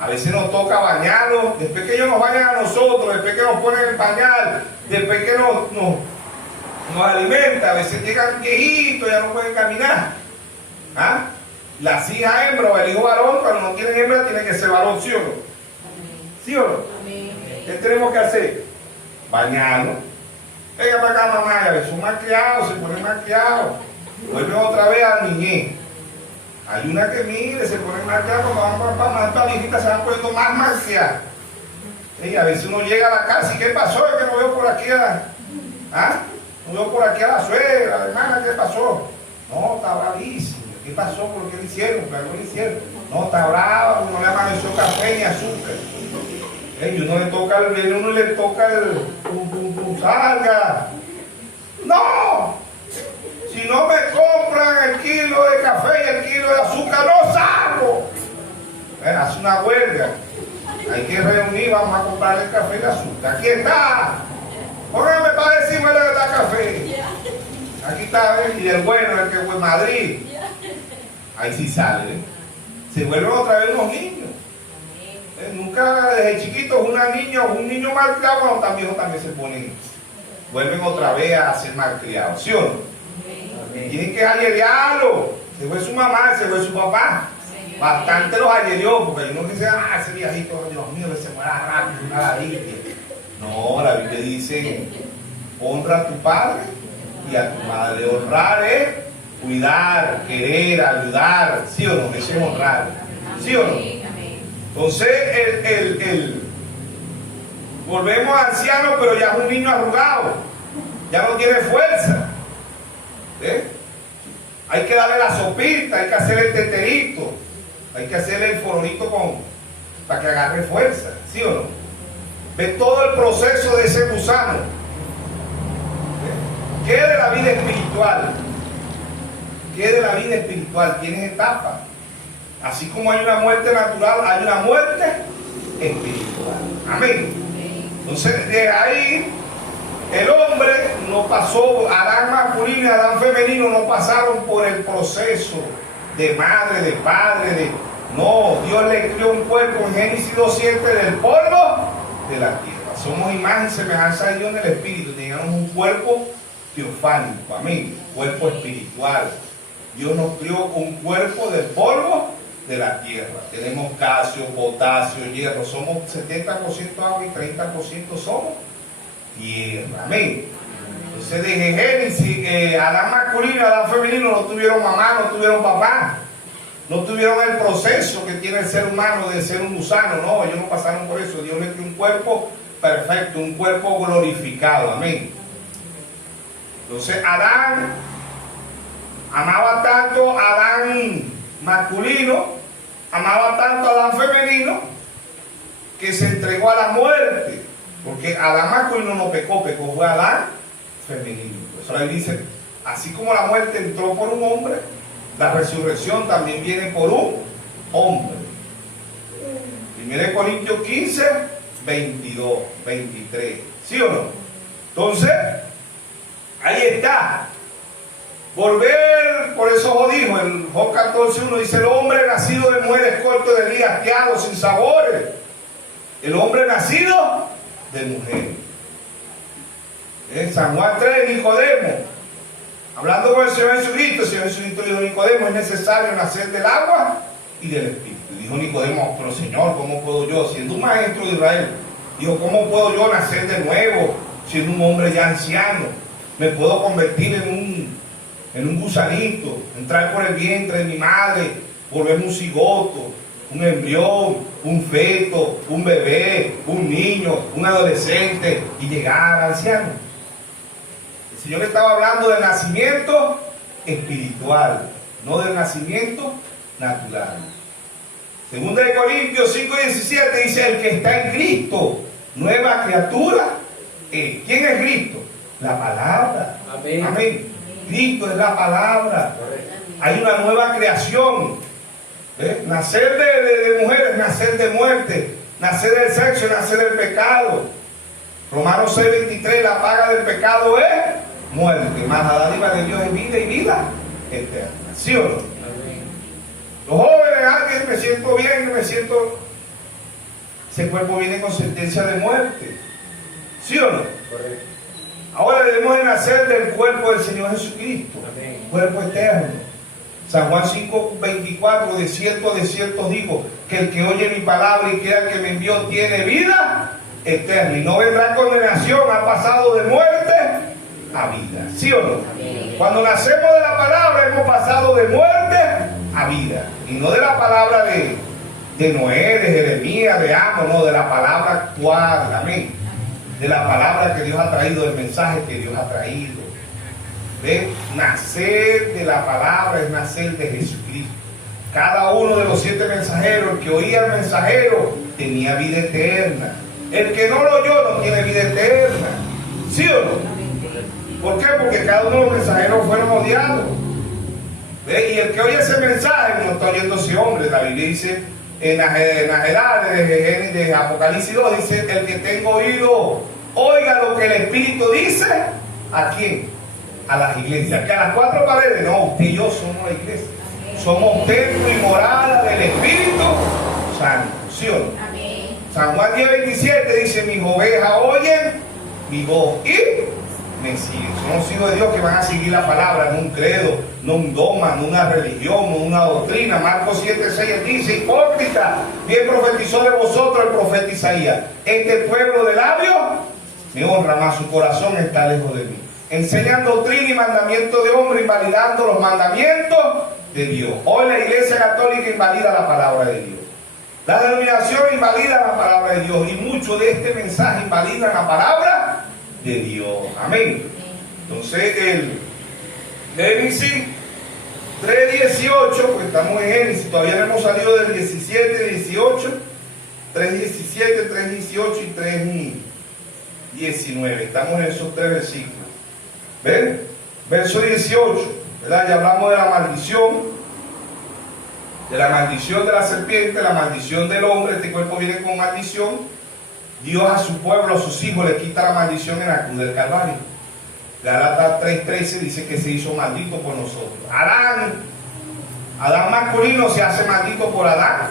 A veces nos toca bañarlos, después que ellos nos bañan a nosotros, después que nos ponen el pañal, después que nos alimenta, a veces llegan viejitos, ya no pueden caminar. ¿Ah? Las hijas hembras o el hijo varón, cuando no tienen hembra, tiene que ser varón, ¿sí o no? ¿Sí o no? ¿Qué tenemos que hacer? Bañarnos. Venga para acá, mamá, ya ves, son malcriados, se ponen malcriados. Vuelven otra vez a la niñez. Hay una que mire, se ponen malcriados, cuando van para esta viejita se van poniendo más malcriadas. A veces uno llega a la casa y ¿qué pasó? Es que no veo por aquí no veo por aquí a la suegra, a la hermana, ¿qué pasó? No, está bravísimo. ¿Qué pasó? ¿Por qué lo hicieron? ¿Por qué lo hicieron? No, está brava, no le amaneció café ni azúcar. Y uno le toca el bien, uno le toca el salga. ¡No! Si no me compran el kilo de café y el kilo de azúcar, no salgo. Hace una huelga. Hay que reunir, vamos a comprar el café y el azúcar. Aquí está. Póngame para decirme de la café. Aquí está, y el bueno, el que fue Madrid. Ahí sí sale. Se vuelven otra vez unos niños. Nunca desde chiquitos una niña o un niño malcriado, cuando están viejos también se ponen. Vuelven otra vez a ser malcriados, ¿sí o no? Tienen que ayeriarlo. Se fue su mamá, se fue su papá. Bastante los ayerió, porque hay uno que dice, ese viejito, Dios mío, que se muera rápido, una limpia. No, la Biblia dice, honra a tu padre y a tu madre. Honrar es cuidar, querer, ayudar, ¿sí o no? Eso es honrar, ¿sí o no? Entonces, volvemos ancianos, pero ya es un niño arrugado, ya no tiene fuerza. ¿Ves? Hay que darle la sopita, hay que hacer el teterito, hay que hacerle el foronito para que agarre fuerza, ¿sí o no? Ve todo el proceso de ese gusano. ¿Qué de la vida espiritual? ¿Qué de la vida espiritual? Tienes etapas. Así como hay una muerte natural, hay una muerte espiritual. Amén. Entonces, de ahí, el hombre no pasó, Adán masculino y Adán femenino no pasaron por el proceso de madre, de padre, no, Dios le creó un cuerpo en Génesis 2:7 del polvo de la tierra. Somos imagen y semejanza de Dios en el espíritu. Teníamos un cuerpo teofánico, amén, cuerpo espiritual. Dios nos creó un cuerpo de polvo de la tierra. Tenemos calcio, potasio, hierro. Somos 70% agua y 30% somos tierra. Amén. Entonces desde Génesis, Adán masculino y Adán femenino no tuvieron mamá, no tuvieron papá. No tuvieron el proceso que tiene el ser humano de ser un gusano. No, ellos no pasaron por eso. Dios les dio un cuerpo perfecto, un cuerpo glorificado. Amén. Entonces Adán amaba tanto a Adán masculino, amaba tanto a Adán femenino, que se entregó a la muerte. Porque Adán masculino no pecó, pecó fue Adán femenino. Por eso ahí dice, así como la muerte entró por un hombre, la resurrección también viene por un hombre. 1 Corintios 15, 22, 23. ¿Sí o no? Entonces, ahí está. Volver, por eso Job dijo, en Job 14:1 dice, el hombre nacido de mujer es corto de día, asqueado, sin sabores. El hombre nacido de mujer. En San Juan 3, Nicodemo, hablando con el Señor Jesucristo, el Señor Jesucristo dijo, Nicodemo, es necesario nacer del agua y del Espíritu. Dijo Nicodemo, pero Señor, ¿cómo puedo yo, siendo un maestro de Israel, dijo, ¿cómo puedo yo nacer de nuevo, siendo un hombre ya anciano? Me puedo convertir en un gusanito, entrar por el vientre de mi madre, volverme un cigoto, un embrión, un feto, un bebé, un niño, un adolescente y llegar al anciano. El Señor estaba hablando del nacimiento espiritual, no del nacimiento natural. Segunda de Corintios 5:17 dice, el que está en Cristo, nueva criatura es. ¿Quién es Cristo? La palabra. Amén. Amén. Cristo es la palabra. Hay una nueva creación. Nacer de mujeres, nacer de muerte, nacer del sexo, nacer del pecado. Romanos 6:23, la paga del pecado es muerte, mas la dádiva de Dios es vida y vida eterna. ¿Sí o no? Los jóvenes, alguien, me siento bien, ese cuerpo viene con sentencia de muerte. ¿Sí o no? Correcto. Ahora debemos de nacer del cuerpo del Señor Jesucristo, cuerpo eterno. San Juan 5:24, de cierto digo, que el que oye mi palabra y crea que me envió tiene vida eterna y no vendrá condenación, ha pasado de muerte a vida. ¿Sí o no? Amén. Cuando nacemos de la palabra hemos pasado de muerte a vida, y no de la palabra de Noé, de Jeremías, de Amos, no, de la palabra actual. Amén. De la palabra que Dios ha traído, del mensaje que Dios ha traído. ¿Ve? Nacer de la palabra es nacer de Jesucristo. Cada uno de los 7 mensajeros, el que oía al mensajero, tenía vida eterna. El que no lo oyó no tiene vida eterna. ¿Sí o no? ¿Por qué? Porque cada uno de los mensajeros fueron odiados. ¿Ve? Y el que oye ese mensaje no está oyendo ese hombre. La Biblia dice en Najedad, de Apocalipsis 2, dice: el que tenga oído, oiga lo que el Espíritu dice. ¿A quién? A las iglesias. Que a las 4 paredes, no, usted y yo somos la iglesia. Somos templo y morada del Espíritu Santo. ¿Sí o no? Amén. San Juan 10:27 dice: mis ovejas oyen mi voz y me siguen. Son los hijos de Dios que van a seguir la palabra, no un credo, no un dogma, no una religión, no una doctrina. Marcos 7:6 dice: hipócrita, bien profetizó de vosotros el profeta Isaías. Este pueblo de labios me honra, mas su corazón está lejos de mí. Enseñan doctrina y mandamientos de hombre, invalidando los mandamientos de Dios. Hoy la Iglesia Católica invalida la palabra de Dios. La denominación invalida la palabra de Dios. Y mucho de este mensaje invalida la palabra de Dios. Amén. Entonces, el Génesis 3:18, pues estamos en Génesis, todavía no hemos salido del 17-18, 3:17, 3:18 y 3:19. Estamos en esos 3 versículos. ¿Ven? Verso 18, ¿verdad? Ya hablamos de la maldición de la serpiente, la maldición del hombre. Este cuerpo viene con maldición. Dios a su pueblo, a sus hijos, le quita la maldición en la cruz del Calvario. Gálatas 3:13 dice que se hizo maldito por nosotros. Adán masculino se hace maldito por Adán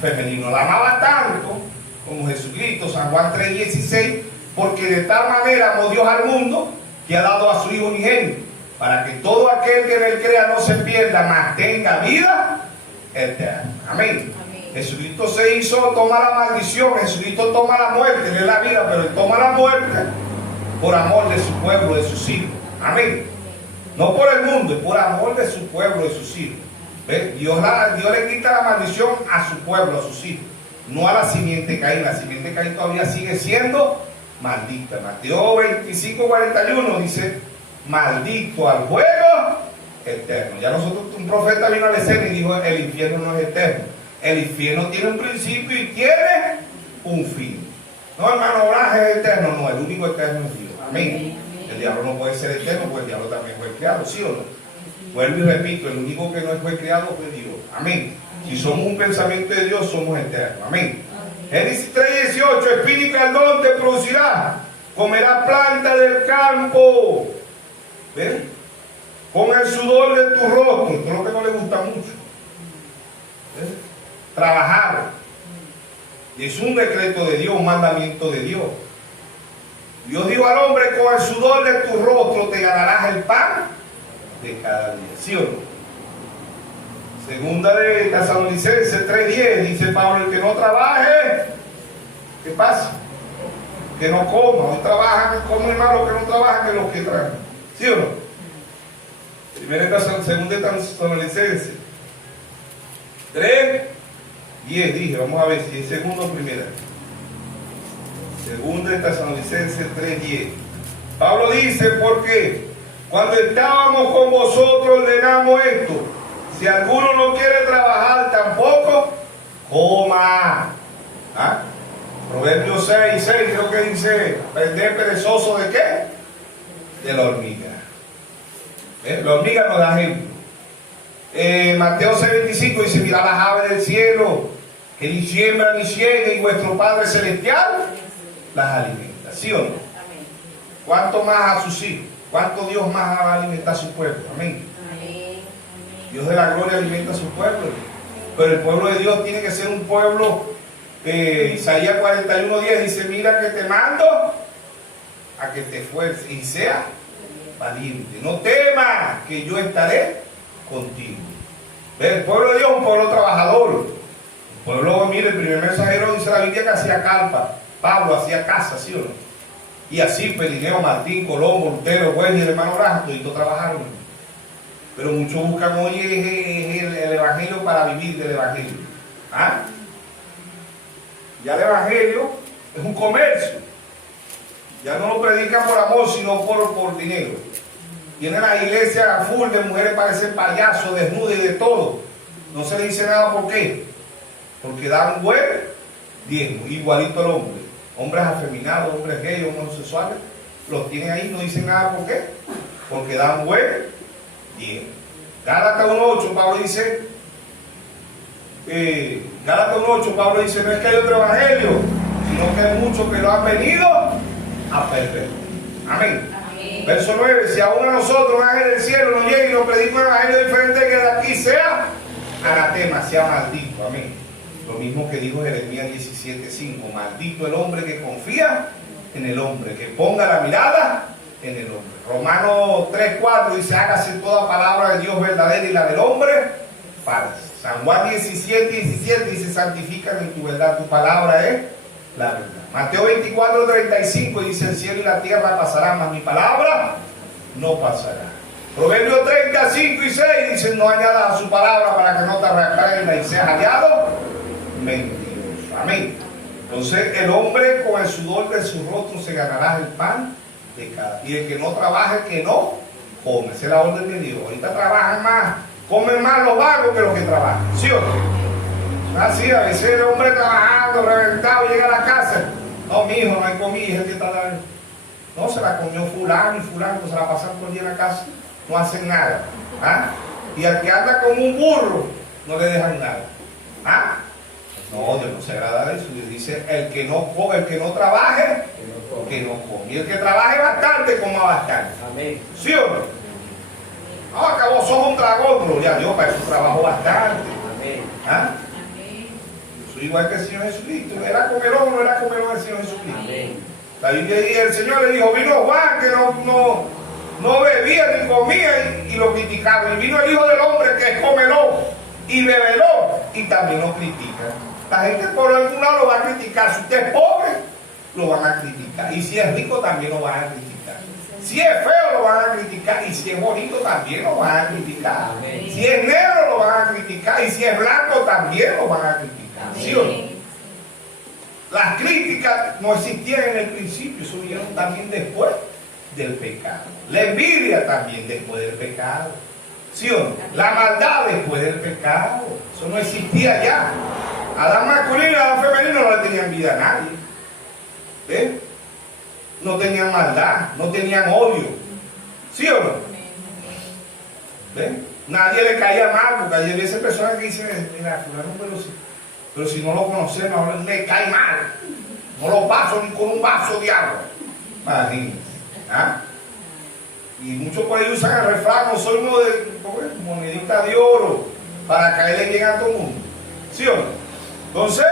femenino. La amaba tanto como Jesucristo. San Juan 3:16, porque de tal manera amó Dios al mundo que ha dado a su Hijo unigénito, para que todo aquel que en él crea no se pierda, mas tenga vida eterna. Amén. Amén. Jesucristo se hizo, toma la maldición, Jesucristo toma la muerte, no es la vida, pero él toma la muerte por amor de su pueblo, de sus hijos. Amén. No por el mundo, es por amor de su pueblo, de sus hijos. ¿Ves? Dios le quita la maldición a su pueblo, a sus hijos, no a la simiente Caín. La simiente Caín todavía sigue siendo maldita. Mateo 25:41 dice: maldito al fuego eterno. Ya nosotros, un profeta vino a la escena y dijo: el infierno no es eterno. El infierno tiene un principio y tiene un fin. No, hermano, ahora es eterno. No, el único eterno es Dios. Amén. El diablo no puede ser eterno, porque el diablo también fue creado, ¿sí o no? Vuelvo y repito, el único que no fue creado fue Dios. Amén. Si somos un pensamiento de Dios, somos eternos. Amén. Génesis 3:18, espíritu y aldón te producirá, comerá planta del campo. ¿Ves? Con el sudor de tu rostro. Esto es lo que no le gusta mucho. ¿Ves? Trabajar. Es un decreto de Dios, un mandamiento de Dios. Dios dijo al hombre: con el sudor de tu rostro te ganarás el pan de cada día. ¿Sí o no? Segunda de Tesalonicenses 3:10 dice Pablo: el que no trabaje, ¿qué pasa? Que no coma. Hoy trabajan, comen más los que no trabajan que los que trabajan. ¿Sí o no? Segunda de Tesalonicenses 3:10 dije, vamos a ver si es segundo o primera. Segunda de Tesalonicenses 3:10. Pablo dice: porque cuando estábamos con vosotros ordenamos esto: si alguno no quiere trabajar, tampoco coma. ¿Ah? Proverbios 6:6 creo que dice: prender perezoso ¿de qué? De la hormiga. La hormiga nos da ejemplo. Mateo 6:25 dice, mirad las aves del cielo, que ni siembran ni ciegan, y vuestro Padre Celestial las alimenta. ¿Sí o no? ¿Cuánto más a sus hijos? ¿Cuánto Dios más va a alimentar a su pueblo? Amén. Dios de la gloria alimenta a su pueblo. Pero el pueblo de Dios tiene que ser un pueblo, Isaías 41:10 dice, mira que te mando a que te esfuerces y sea valiente. No temas, que yo estaré contigo. El pueblo de Dios es un pueblo trabajador. El pueblo, mire, el primer mensajero dice la Biblia que hacía carpa. Pablo hacía casa, ¿sí o no? Y así Perineo, Martín, Colón, Montero, Güell y el hermano Raja, todos trabajaron. Pero muchos buscan hoy el evangelio para vivir del evangelio. ¿Ah? Ya el evangelio es un comercio. Ya no lo predican por amor, sino por dinero. Tienen las iglesias full de mujeres, parecen payasos, desnudas y de todo. No se le dice nada, ¿por qué? Porque dan buen diezmo, igualito al hombre. Hombres afeminados, hombres gays, hombres homosexuales, los tienen ahí, no dicen nada, ¿por qué? Porque dan buen diezmo. Gálatas 1:8, Pablo dice, Pablo dice, no es que hay otro evangelio, sino que hay muchos que lo han venido a perder. Amén. Verso 9, si aún a nosotros, un ángel del cielo, nos llega y nos predica un evangelio diferente que de aquí, sea anatema, sea maldito. Amén. Lo mismo que dijo Jeremías 17:5, maldito el hombre que confía en el hombre, que ponga la mirada en el hombre. Romanos 3:4 dice, hágase toda palabra de Dios verdadera y la del hombre falsa. San Juan 17:17 dice, santifícame en tu verdad, tu palabra es la verdad. Mateo 24:35 dice, el cielo y la tierra pasarán, mas mi palabra no pasará. Proverbios 30:5-6 dice, no añadas a su palabra para que no te reprenda y seas hallado mentiroso. Amén. Entonces el hombre con el sudor de su rostro se ganará el pan de cada día. Y el que no trabaje, que no come. Esa es la orden de Dios. Ahorita trabajan más, comen más los vagos que los que trabajan. ¿Sí o no? Así, a veces el hombre trabajando, reventado, llega a la casa. No, mi hijo, no hay comida, que está dando. No, se la comió fulano y fulano, pues se la pasan todo el día en la casa, no hacen nada. ¿Ah? Y al que anda con un burro, no le dejan nada. ¿Ah? No, Dios no se agrada de eso. Dios dice, el que no trabaje, que no come. Y el que trabaje bastante, coma bastante. Amén. ¿Sí o no? No, acabó, sos un dragón, gloria a Dios, para eso trabajo bastante. Amén. ¿Ah? Yo soy igual que el Señor Jesucristo. ¿Era comelón o no era comelón el Señor Jesucristo? Amén. La Biblia dice, el Señor le dijo, vino Juan que no bebía ni comía y lo criticaban. Y vino el Hijo del Hombre que es comelón y bebelón y también lo critica. La gente por algún lado lo va a criticar. Si usted es pobre, lo van a criticar. Y si es rico, también lo van a criticar. Si es feo, lo van a criticar. Y si es bonito, también lo van a criticar. Amén. Si es negro, lo van a criticar. Y si es blanco, también lo van a criticar. ¿Sí o no? Las críticas no existían en el principio, eso vinieron también después del pecado. La envidia también después del pecado. ¿Sí o no? La maldad después del pecado. Eso no existía ya. Adán masculino y Adán femenino no le tenían vida a nadie. ¿Ves? No tenían maldad, no tenían odio. ¿Sí o no? ¿Ves? Nadie le caía mal, porque hay veces personas que dicen, mira, fulano, pero si no lo conocemos, me cae mal. No lo paso ni con un vaso de agua. Imagínense. ¿Ah? Y muchos por ahí usan el refrán, no soy uno de monedita de oro para caerle bien a todo el mundo. ¿Sí o no? Entonces,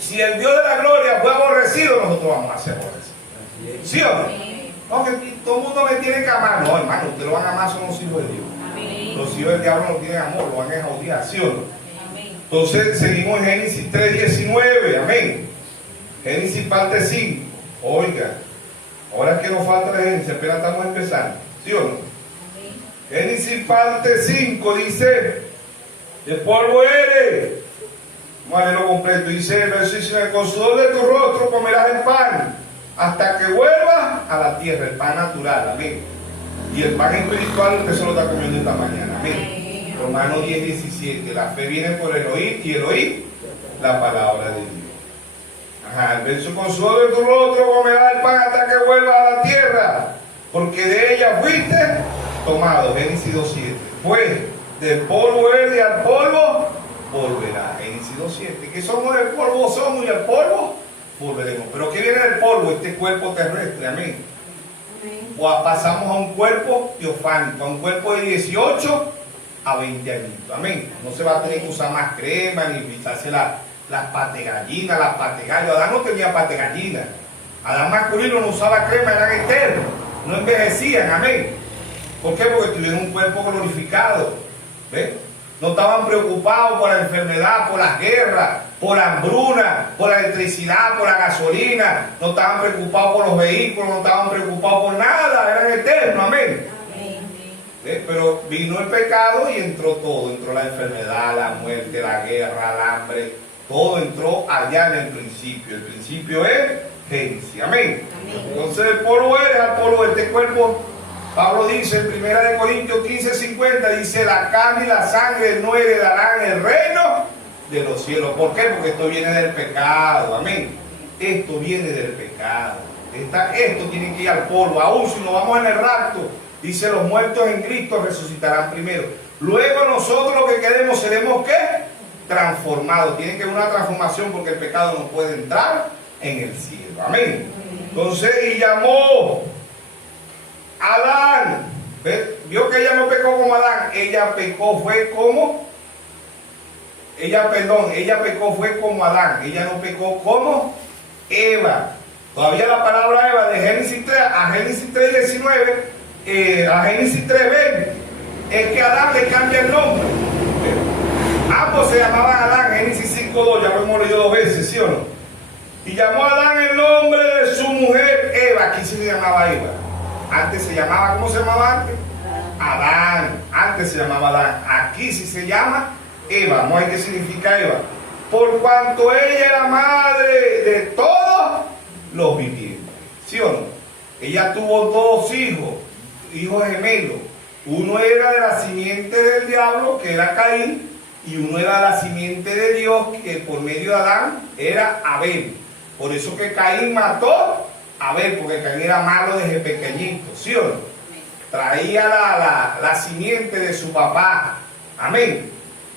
si el Dios de la gloria fue aborrecido, nosotros vamos a ser aborrecidos. ¿Sí o no? No, que todo el mundo me tiene que amar. No, hermano, ustedes lo van a amar, son los hijos de Dios. Los hijos del diablo no tienen amor, lo van a odiar. ¿Sí o no? Entonces seguimos en Génesis 3:19, amén. Génesis parte 5. Oiga, ahora que nos falta la Génesis, apenas estamos empezando. ¿Sí o no? Amén. Génesis parte 5 dice, de polvo eres. Vamos a leerlo completo. Dice el verso 19, con sudor de tu rostro comerás el pan, hasta que vuelvas a la tierra, el pan natural, amén. Y el pan espiritual usted se lo está comiendo esta mañana, amén. Romanos 10:17, la fe viene por el oír y el oír la palabra de Dios. Ajá, el verso, con sudor de tu rostro comerás el pan hasta que vuelvas a la tierra, porque de ella fuiste tomado. Génesis 2:7. Pues del polvo eres y al polvo volverá. Génesis 2:7. Que somos del polvo somos y al polvo volveremos. Pero ¿qué viene del polvo? Este cuerpo terrestre, amén. O pasamos a un cuerpo teofánico, a un cuerpo de 18 a 20 añitos, amén. No se va a tener que usar más crema ni quitarse las patas gallinas, las patas gallo. Adán no tenía patas gallinas. Adán masculino no usaba crema, eran eternos, no envejecían, amén. ¿Por qué? Porque tuvieron un cuerpo glorificado. ¿Ves? No estaban preocupados por la enfermedad, por las guerras, por la hambruna, por la electricidad, por la gasolina. No estaban preocupados por los vehículos, no estaban preocupados por nada, eran eternos, amén. Pero vino el pecado y entró todo, entró la enfermedad, la muerte, la guerra, el hambre, todo entró allá en el principio. El principio es Génesis, amén. Entonces el polvo eres, al polvo de este cuerpo. Pablo dice en 1 Corintios 15:50, dice: la carne y la sangre no heredarán el reino de los cielos. ¿Por qué? Porque esto viene del pecado, amén. Esto viene del pecado. Esto tiene que ir al polvo. Aún si nos vamos en el rapto, dice: los muertos en Cristo resucitarán primero. Luego nosotros lo que queremos seremos ¿qué? Transformados. Tiene que haber una transformación porque el pecado no puede entrar en el cielo. Amén. Entonces, y llamó Adán. Vio que ella no pecó como Adán. Ella pecó fue como ella pecó fue como Adán. Ella no pecó como Eva. Todavía la palabra Eva de Génesis 3 a Génesis 3:19 a Génesis 3:20 es que Adán le cambia el nombre. Ambos se llamaban Adán. Génesis 5:2 ya lo hemos leído 2 veces, ¿sí o no? Y llamó a Adán el nombre de su mujer Eva. Aquí se llamaba Eva. Antes se llamaba, ¿cómo se llamaba antes? Adán. Antes se llamaba Adán. Aquí sí se llama Eva. ¿No hay qué significa Eva? Por cuanto ella era madre de todos los vivientes. ¿Sí o no? Ella tuvo 2 hijos gemelos. Uno era de la simiente del diablo, que era Caín, y uno era de la simiente de Dios, que por medio de Adán era Abel. Por eso que Caín mató a Abel, porque Caín era malo desde pequeñito, ¿sí o no? Traía la simiente de su papá. Amén.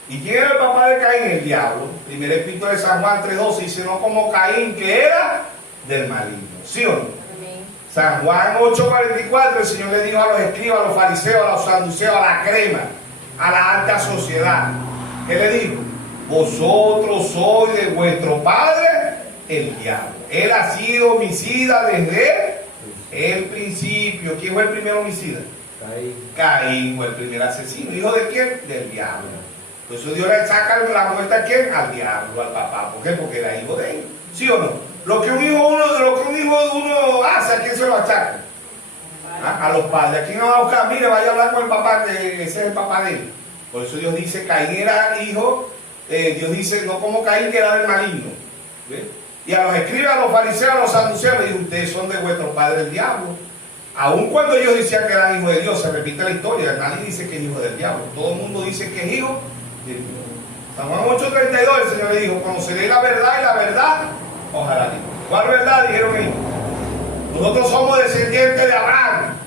¿Y quién era el papá de Caín? El diablo. Primer epístola de San Juan 3:12 dice: no como Caín, que era del maligno, ¿sí o no? Amén. San Juan 8:44, el Señor le dijo a los escribas, a los fariseos, a los saduceos, a la crema, a la alta sociedad. ¿Qué le dijo? Vosotros sois de vuestro padre el diablo. Él ha sido homicida desde el principio. ¿Quién fue el primer homicida? Caín fue el primer asesino. ¿Hijo de quién? Del diablo. Por eso Dios le saca la muerte a quién? Al diablo, al papá. ¿Por qué? Porque era hijo de él. ¿Sí o no? Lo que un hijo de uno hace, ¿a quién se lo achaca? A los padres. ¿A quién va a buscar? Mire, vaya a hablar con el papá, que ese es el papá de él. Por eso Dios dice: Caín era hijo. Dios dice: no como Caín, que era del maligno. ¿Ves? Y a los escribas, a los fariseos, a los saduceos, le dijo: ustedes son de vuestro padre el diablo. Aun cuando ellos decían que eran hijos de Dios, se repite la historia. Nadie dice que es hijo del diablo. Todo el mundo dice que es hijo de Dios. San Juan 8:32, el Señor le dijo: conoceréis la verdad y la verdad ojalá diga. ¿Cuál verdad? Dijeron ellos. Nosotros somos descendientes de Abraham.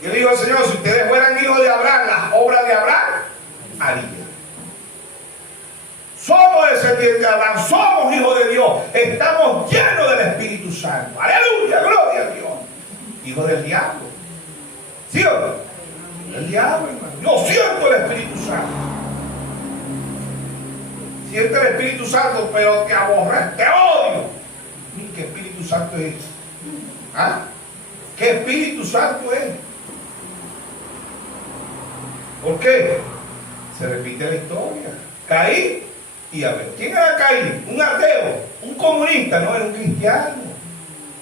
¿Qué dijo el Señor? Si ustedes fueran hijos de Abraham, las obras de Abraham harían. Somos descendientes de Abraham, somos hijos de Dios, estamos llenos del Espíritu Santo. Aleluya, gloria a Dios. Hijos del diablo. ¿Sí o no? El diablo, hermano. Yo siento el Espíritu Santo. Siente el Espíritu Santo, pero te aborrece, te odio. ¿Qué Espíritu Santo es? ¿Ah? ¿Qué Espíritu Santo es? ¿Por qué? Se repite la historia. Caín y Abel. ¿Quién era Caín? Un ateo, un comunista, no, era un cristiano,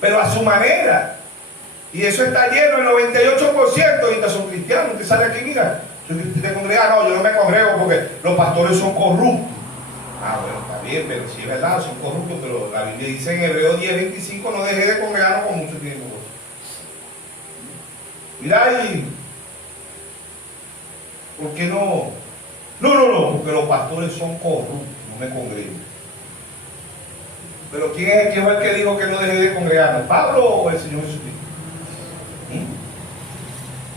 pero a su manera. Y eso está lleno, el 98% ahorita son cristianos. Usted sale aquí, mira, te congrega, no, yo no me congrego porque los pastores son corruptos. Ah, bueno, está bien, pero sí es verdad, son corruptos, pero la Biblia dice en Hebreos 10:25, no deje de congregarnos con mucho tiempo. Mira, y ¿por qué no? No, porque los pastores son corruptos, no me congrego. Pero ¿quién fue el que dijo que no deje de congregarnos? ¿Pablo o el Señor Jesucristo?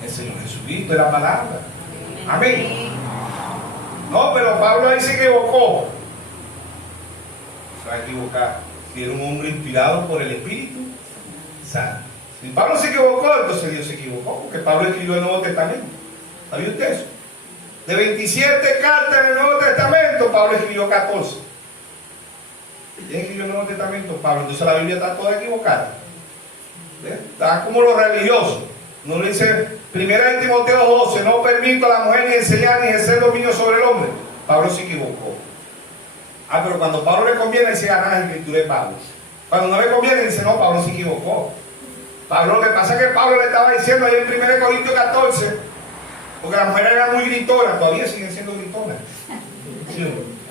El Señor Jesucristo es la palabra. Amén. No, pero Pablo ahí se equivocó. Se va a equivocar. Si era un hombre inspirado por el Espíritu Santo. Si Pablo se equivocó, entonces Dios se equivocó, porque Pablo escribió el Nuevo Testamento. ¿Sabía usted eso? De 27 cartas en el Nuevo Testamento, Pablo escribió 14. ¿Quién escribió el Nuevo Testamento? Pablo. Entonces la Biblia está toda equivocada. ¿Ves? Está como los religiosos. No le dice, 1 Timoteo 12, no permito a la mujer ni enseñar ni ejercer dominio sobre el hombre. Pablo se equivocó. Ah, pero cuando Pablo le conviene, dice, gana la escritura de Pablo. Cuando no le conviene, dice, no, Pablo se equivocó. Pablo, lo que pasa es que Pablo le estaba diciendo ahí en 1 Corintios 14, porque las mujeres eran muy gritonas, todavía siguen siendo gritonas. Sí.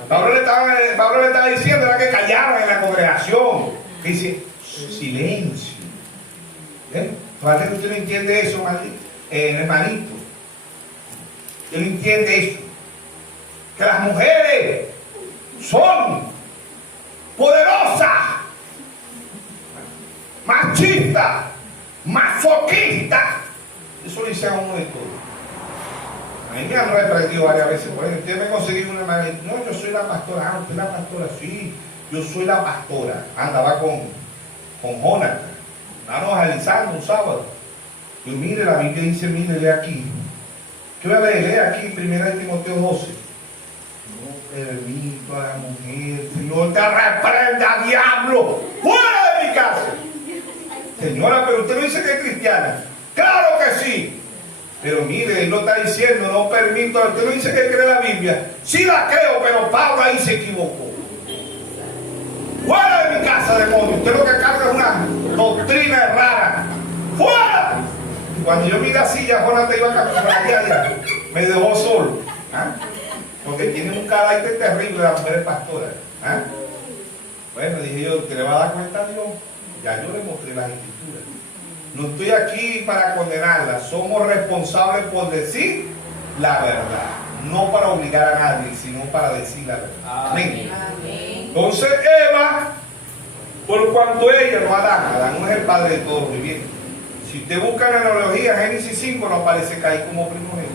Pablo le estaba diciendo era que callaran en la congregación. Que dice, silencio. ¿Ven? Parece que usted no entiende eso, hermanito. Usted no entiende eso. Que las mujeres son poderosas, machistas, masoquistas. Eso le dice a uno de todo. A mí me han reprendido varias veces. Por ejemplo, usted me conseguido una hermana. No, yo soy la pastora. Ah, usted es la pastora. Sí, yo soy la pastora. Andaba con Jonathan. Estábamos analizando un sábado. Y mire, la Biblia dice, mire, lee aquí. ¿Qué voy a leer? Lee aquí, 1 Timoteo 12. No permito a la mujer. Señor, te reprenda, diablo. ¡Fuera de mi casa! Señora, pero usted no dice que es cristiana. ¡Claro que sí! Pero mire, él lo está diciendo, no permito. Usted no dice que cree la Biblia. Sí la creo, pero Pablo ahí se equivocó. ¡Fuera de mi casa, demonio! Usted lo que carga es una doctrina rara. ¡Fuera! Cuando yo miré así, ya Jonathan iba a caminar, me dejó solo. ¿Ah? Porque tiene un carácter terrible la mujer pastora. ¿Ah? Bueno, dije yo, ¿te le va a dar cuenta a Dios? Ya yo le mostré las escrituras. No estoy aquí para condenarla. Somos responsables por decir la verdad. No para obligar a nadie, sino para decir la verdad. Amén. Entonces Eva, por cuanto ella, no Adán no es el padre de todos los vivientes. Si usted busca en la analogía, Génesis 5, no aparece Caín como primogénito.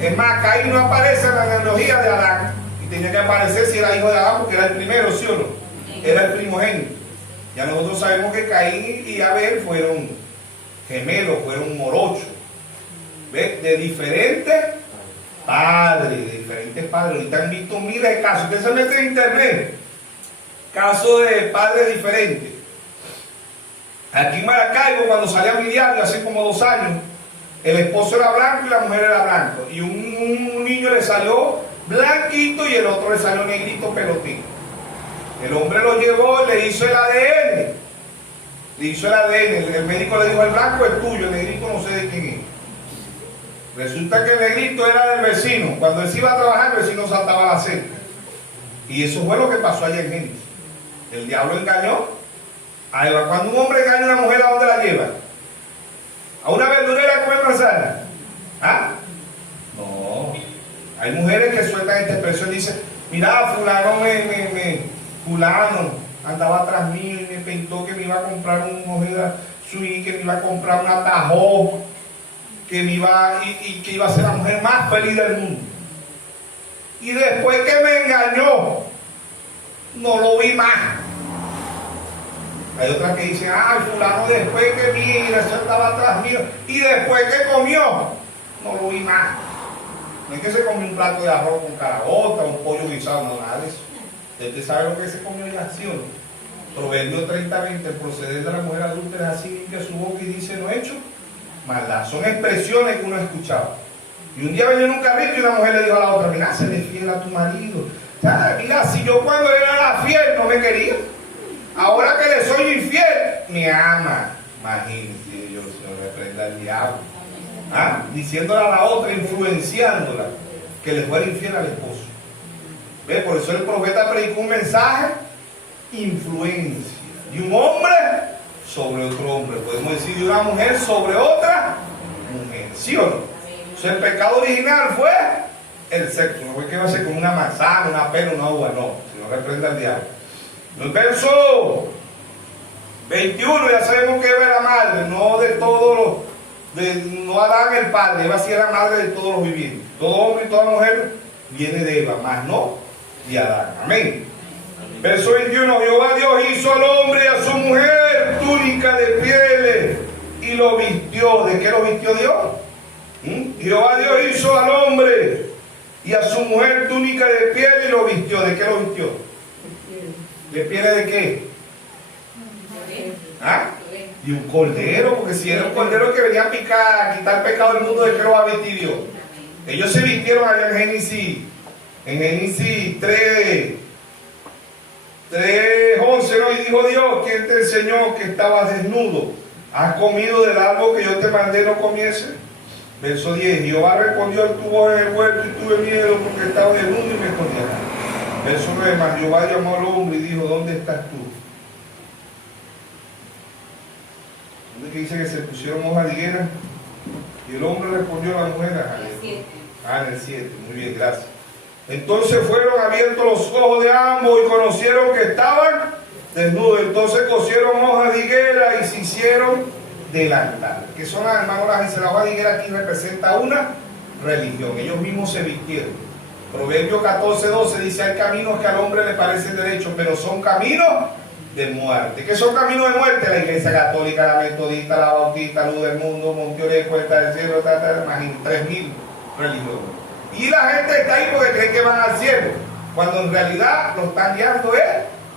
Es más, Caín no aparece en la analogía de Adán. Y tenía que aparecer si era hijo de Adán, porque era el primero, ¿sí o no? Era el primogénito. Ya nosotros sabemos que Caín y Abel fueron gemelos, fueron morochos. ¿Ves? De diferentes padres, Ahorita han visto miles de casos. Usted se mete en internet. Casos de padres diferentes. Aquí en Maracaibo, cuando salía mi diario hace como 2 años, el esposo era blanco y la mujer era blanco. Y un niño le salió blanquito y el otro le salió negrito pelotito. El hombre lo llevó, le hizo el ADN. El médico le dijo, el blanco es tuyo, el negrito no sé de quién es. Resulta que el negrito era del vecino. Cuando él se iba a trabajar, el vecino saltaba la cerca. Y eso fue lo que pasó allá en Génesis. El diablo engañó a Eva. Cuando un hombre engaña a una mujer, ¿a dónde la lleva? ¿A una verdurera a comer manzana? ¿Ah? No. Hay mujeres que sueltan esta expresión y dicen, mira, fulano andaba atrás mío y me pintó que me iba a comprar un ojeda sui, que me iba a comprar un atajó, que me iba y que iba a ser la mujer más feliz del mundo. Y después que me engañó, no lo vi más. Hay otras que dicen, fulano después que mira, se estaba atrás mío, y después que comió, no lo vi más. No es que se comió un plato de arroz con carabota, un pollo guisado, no, nada de eso. Usted sabe lo que se comió en acción. Proverbios 30:20, el proceder de la mujer adúltera es así, limpia su boca y dice no hecho maldad. Son expresiones que uno ha escuchado. Y un día venía en un carrito y una mujer le dijo a la otra, mira, se le fiel a tu marido. Mira, si yo cuando era fiel no me quería, ahora que le soy infiel, me ama. Imagínense, Dios se reprenda al diablo. Diciéndole a la otra, influenciándola, que le fuera infiel al esposo. ¿Ve? Por eso el profeta predicó un mensaje, influencia de un hombre sobre otro hombre. Podemos decir de una mujer sobre otra mujer. ¿Sí o no? O sea, el pecado original fue el sexo. No fue que va a ser con una manzana, una pera, una uva. No, sino reprenda al diablo. En el verso 21 ya sabemos que Eva era madre, no de todos no Adán el padre, Eva sí era madre de todos los vivientes. Todo hombre y toda mujer viene de Eva, más no de Adán. Amén. Verso 21, Jehová Dios hizo al hombre y a su mujer túnica de pieles y lo vistió. ¿De qué lo vistió Dios? Jehová Dios hizo al hombre y a su mujer túnica de piel y lo vistió. ¿De qué lo vistió? ¿De pieles de qué? ¿Ah? Y un cordero, porque si era un cordero que venía a picar, a quitar el pecado del mundo, ¿de qué lo va a vestir Dios? Ellos se vistieron allá en Génesis 3:11, ¿no? Y dijo Dios, ¿quién te enseñó que estabas desnudo? ¿Has comido del árbol que yo te mandé no comiese? Verso 10, Jehová respondió, tu voz en el huerto y tuve miedo porque estaba desnudo y me escondía. Verso 9, mas Jehová llamó al hombre y dijo, ¿dónde estás tú? ¿Dónde que dice que se pusieron hojas de higuera? Y el hombre respondió a la mujer. En el 7, muy bien, gracias. Entonces fueron abiertos los ojos de ambos y conocieron que estaban desnudos. Entonces cosieron hojas de higuera y se hicieron delantal. Que son las hermanas, la hoja de higuera aquí representa una religión. Ellos mismos se vistieron. Proverbio 14:12 dice, hay caminos que al hombre le parecen derechos, pero son caminos de muerte. ¿Qué son caminos de muerte? La iglesia católica, la metodista, la bautista, luz del mundo, Monteoré, Puerta del Cielo, imagínate, 3.000 religiones. Y la gente está ahí porque creen que van al cielo, cuando en realidad lo están guiando es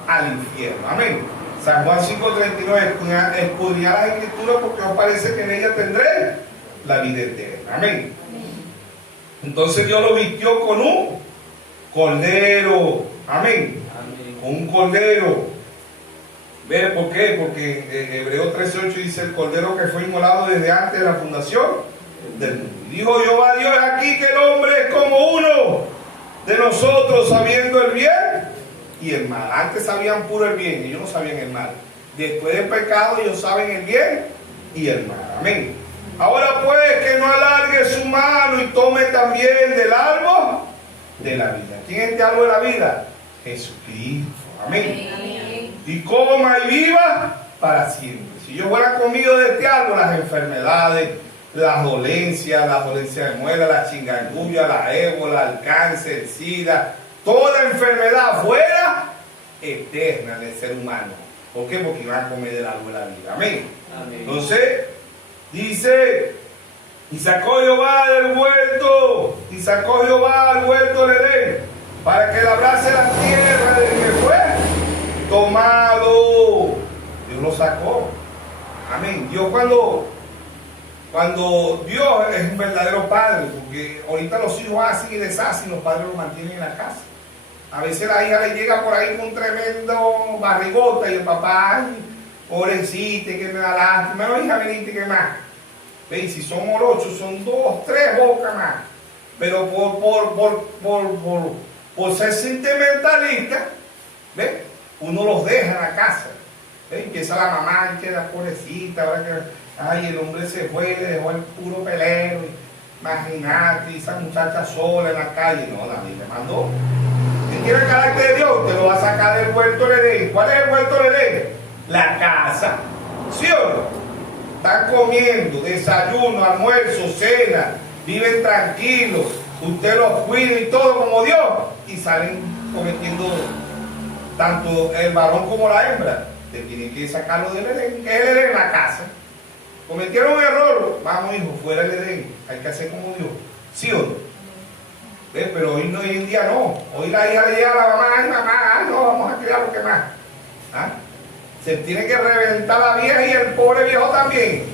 al infierno. Amén. San Juan 5:39, escudriñad las escrituras porque os parece que en ellas tendré la vida eterna. Amén. Entonces Dios lo vistió con un cordero. Amén. Con un cordero. ¿Ve por qué? Porque en Hebreos 13:8 dice el cordero que fue inmolado desde antes de la fundación del mundo. Y dijo Jehová Dios aquí que el hombre es como uno de nosotros, sabiendo el bien y el mal. Antes sabían puro el bien, ellos no sabían el mal. Después del pecado ellos saben el bien y el mal. Amén. Ahora pues que no alargue su mano y tome también del árbol de la vida. ¿Quién es este árbol de la vida? Jesucristo. Amén. Amén. Y coma y viva para siempre. Si yo fuera comido de este árbol, las enfermedades, las dolencias de muela, la chikungunya, la ébola, el cáncer, el sida, toda enfermedad fuera eterna del ser humano. ¿Por qué? Porque iban a comer del árbol de la vida. Amén. Amén. Entonces, dice, y sacó Jehová del huerto, y sacó Jehová al huerto de Edén, para que labrase la tierra del que fue tomado. Dios lo sacó. Amén. Dios cuando Dios es un verdadero padre, porque ahorita los hijos hacen y deshacen, los padres los mantienen en la casa. A veces la hija le llega por ahí con un tremendo barrigota y el papá, ay, pobrecita, que me da lástima. No, hija, venite, que más. ¿Ven? Si son morochos, son 2, 3 bocas más. Pero por ser sentimentalista, ¿ven? Uno los deja en la casa. ¿Ven? Empieza la mamá y queda pobrecita, ahora que ay, el hombre se fue, le dejó el puro pelero. Imagínate, esa muchacha sola en la calle. No, David le mandó. ¿Qué quiere el carácter de Dios? Te lo va a sacar del huerto de Edén. ¿Cuál es el huerto de Edén? La casa. ¿Sí o no? Están comiendo, desayuno, almuerzo, cena, viven tranquilos, usted los cuida y todo como Dios, y salen cometiendo tanto el varón como la hembra. Te tienen que sacarlo del Edén, que es el Edén, la casa. Cometieron un error, vamos hijo, fuera el Edén, hay que hacer como Dios. ¿Sí o no? ¿Ves? Pero hoy en día no. Hoy la hija le llega a la mamá, ay mamá, ay, no, vamos a criar lo que más. ¿Ah? Se tiene que reventar la vieja y el pobre viejo también.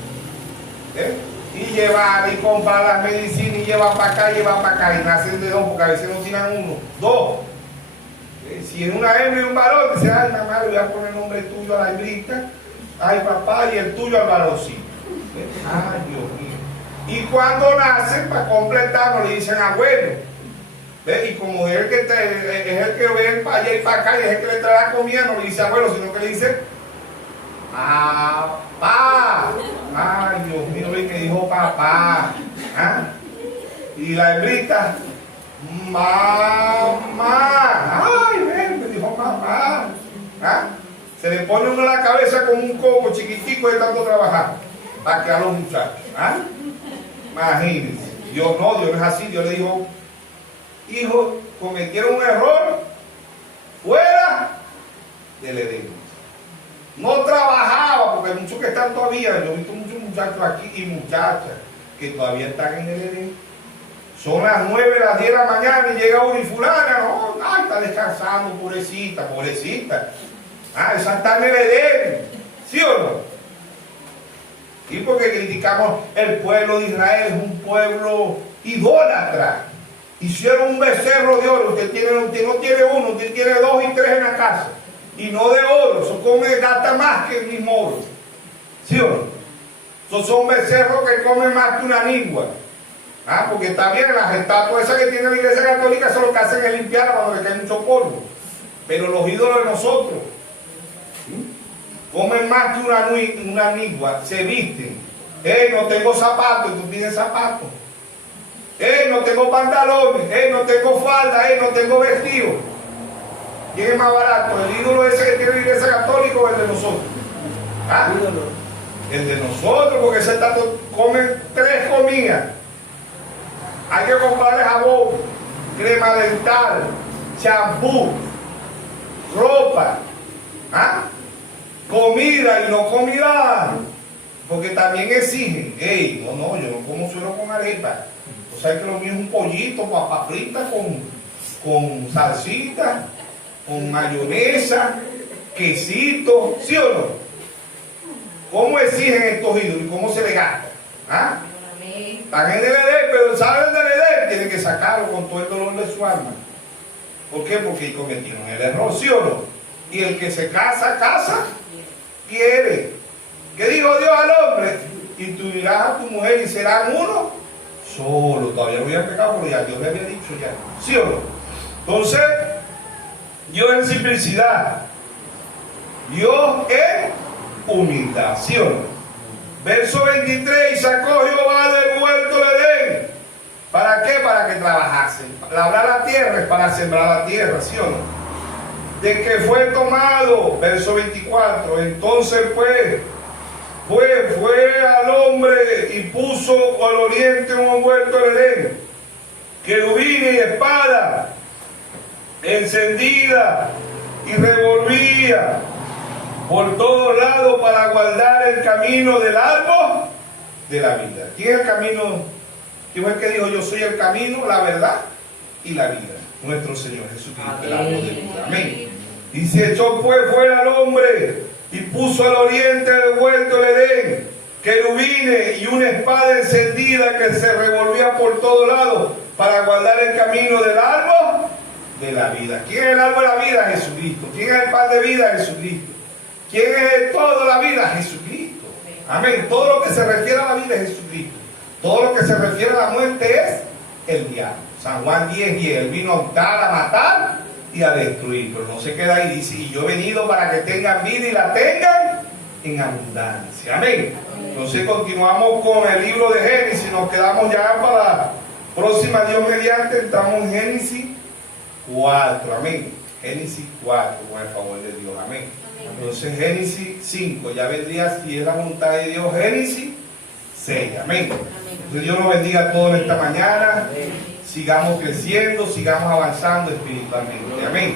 ¿Eh? Y llevar y comprar las medicinas y llevar para acá, y nacen de 2, porque a veces no tiran 1, 2. Si es una hembra y un varón, dice, ay mamá, le voy a poner el nombre tuyo a la hembrita, ay papá, y el tuyo al varoncito. Ay Dios mío. Y cuando nacen, para completar, le dicen abuelo. ¿Ves? Y como es el que ve para allá y para acá, y es el que le trae la comida, no le dice abuelo, sino que le dice papá. Ay, Dios mío, ve que dijo papá. ¿Ah? Y la hembrita, mamá. Ay, ven, me dijo mamá. ¿Ah? Se le pone uno en la cabeza como un coco chiquitico de tanto trabajar. para que a los muchachos. ¿Ah? Imagínense. Dios no es así. Dios le dijo, hijo, cometieron un error fuera del Edén. No trabajaba, porque hay muchos que están todavía, yo he visto muchos muchachos aquí y muchachas que todavía están en el Edén. Son las 9, las 10 de la mañana y llega una y fulana, no, ay, está descansando, pobrecita, pobrecita. Ah, esa está en el Edén, ¿sí o no? Y porque criticamos el pueblo de Israel, es un pueblo idólatra. Hicieron un becerro de oro, usted no tiene uno, usted tiene 2 y 3 en la casa. Y no de oro, eso gasta más que el mismo oro. ¿Sí o no? Esos son becerros que comen más que una lengua. Ah, porque está bien, las estatuas esas que tiene la Iglesia Católica, eso lo que hacen es limpiar cuando le cae mucho polvo. Pero los ídolos de nosotros, ¿sí?, comen más que una lengua, se visten. No tengo zapatos, y tú pides zapatos. No tengo pantalones, no tengo falda, no tengo vestido. ¿Quién es más barato? ¿El ídolo ese que tiene la Iglesia Católica o el de nosotros? ¿Ah? El de nosotros, porque ese tato come 3 comidas. Hay que comprarle jabón, crema dental, champú, ropa, ¿ah?, comida y no comida, porque también exigen. Yo no como suelo con arepa. O sea que lo mío es un pollito, papa frita con salsita, con mayonesa, quesito, ¿sí o no? ¿Cómo exigen estos ídolos y cómo se le gasta? ¿Ah? Están en el Edén, pero saben del Edén, tienen que sacarlo con todo el dolor de su alma. ¿Por qué? Porque cometieron el error, ¿sí o no? Y el que se casa, quiere. ¿Qué dijo Dios al hombre? Y tú dirás a tu mujer y serán uno solo. Todavía no había pecado, pero ya Dios le había dicho ya. ¿Sí o no? Entonces, Dios en simplicidad, Dios en humildad, ¿sí o no? Verso 23, y sacó Jehová del huerto de Edén. ¿Para qué? Para que trabajasen. Labrar la tierra es para sembrar la tierra, ¿sí o no? De que fue tomado, verso 24, entonces fue al hombre y puso al oriente un huerto de Edén, querubines y espada encendida, y revolvía por todos lados para guardar el camino del árbol de la vida. ¿Quién es el camino? ¿Quién fue el que dijo yo soy el camino, la verdad y la vida? Nuestro Señor Jesucristo, el árbol de vida. Amén. Y se echó pues fuera al hombre y puso al oriente del huerto de Edén querubines y una espada encendida que se revolvía por todos lados para guardar el camino del árbol de la vida. ¿Quién es el árbol de la vida? Jesucristo. ¿Quién es el pan de vida? Jesucristo. ¿Quién es toda la vida? Jesucristo. Amén. Todo lo que se refiere a la vida es Jesucristo. Todo lo que se refiere a la muerte es el diablo. San Juan 10:10. Él vino a hurtar, a matar y a destruir. Pero no se queda ahí. Dice, y yo he venido para que tengan vida y la tengan en abundancia. Amén. Entonces continuamos con el libro de Génesis. Nos quedamos ya para la próxima, Dios mediante. Entramos en Génesis 4. Amén. Génesis 4, con el favor de Dios. Amén. Entonces Génesis 5, ya vendría, si es la voluntad de Dios, Génesis 6, amén. Entonces Dios nos bendiga a todos esta mañana, sigamos creciendo, sigamos avanzando espiritualmente, amén.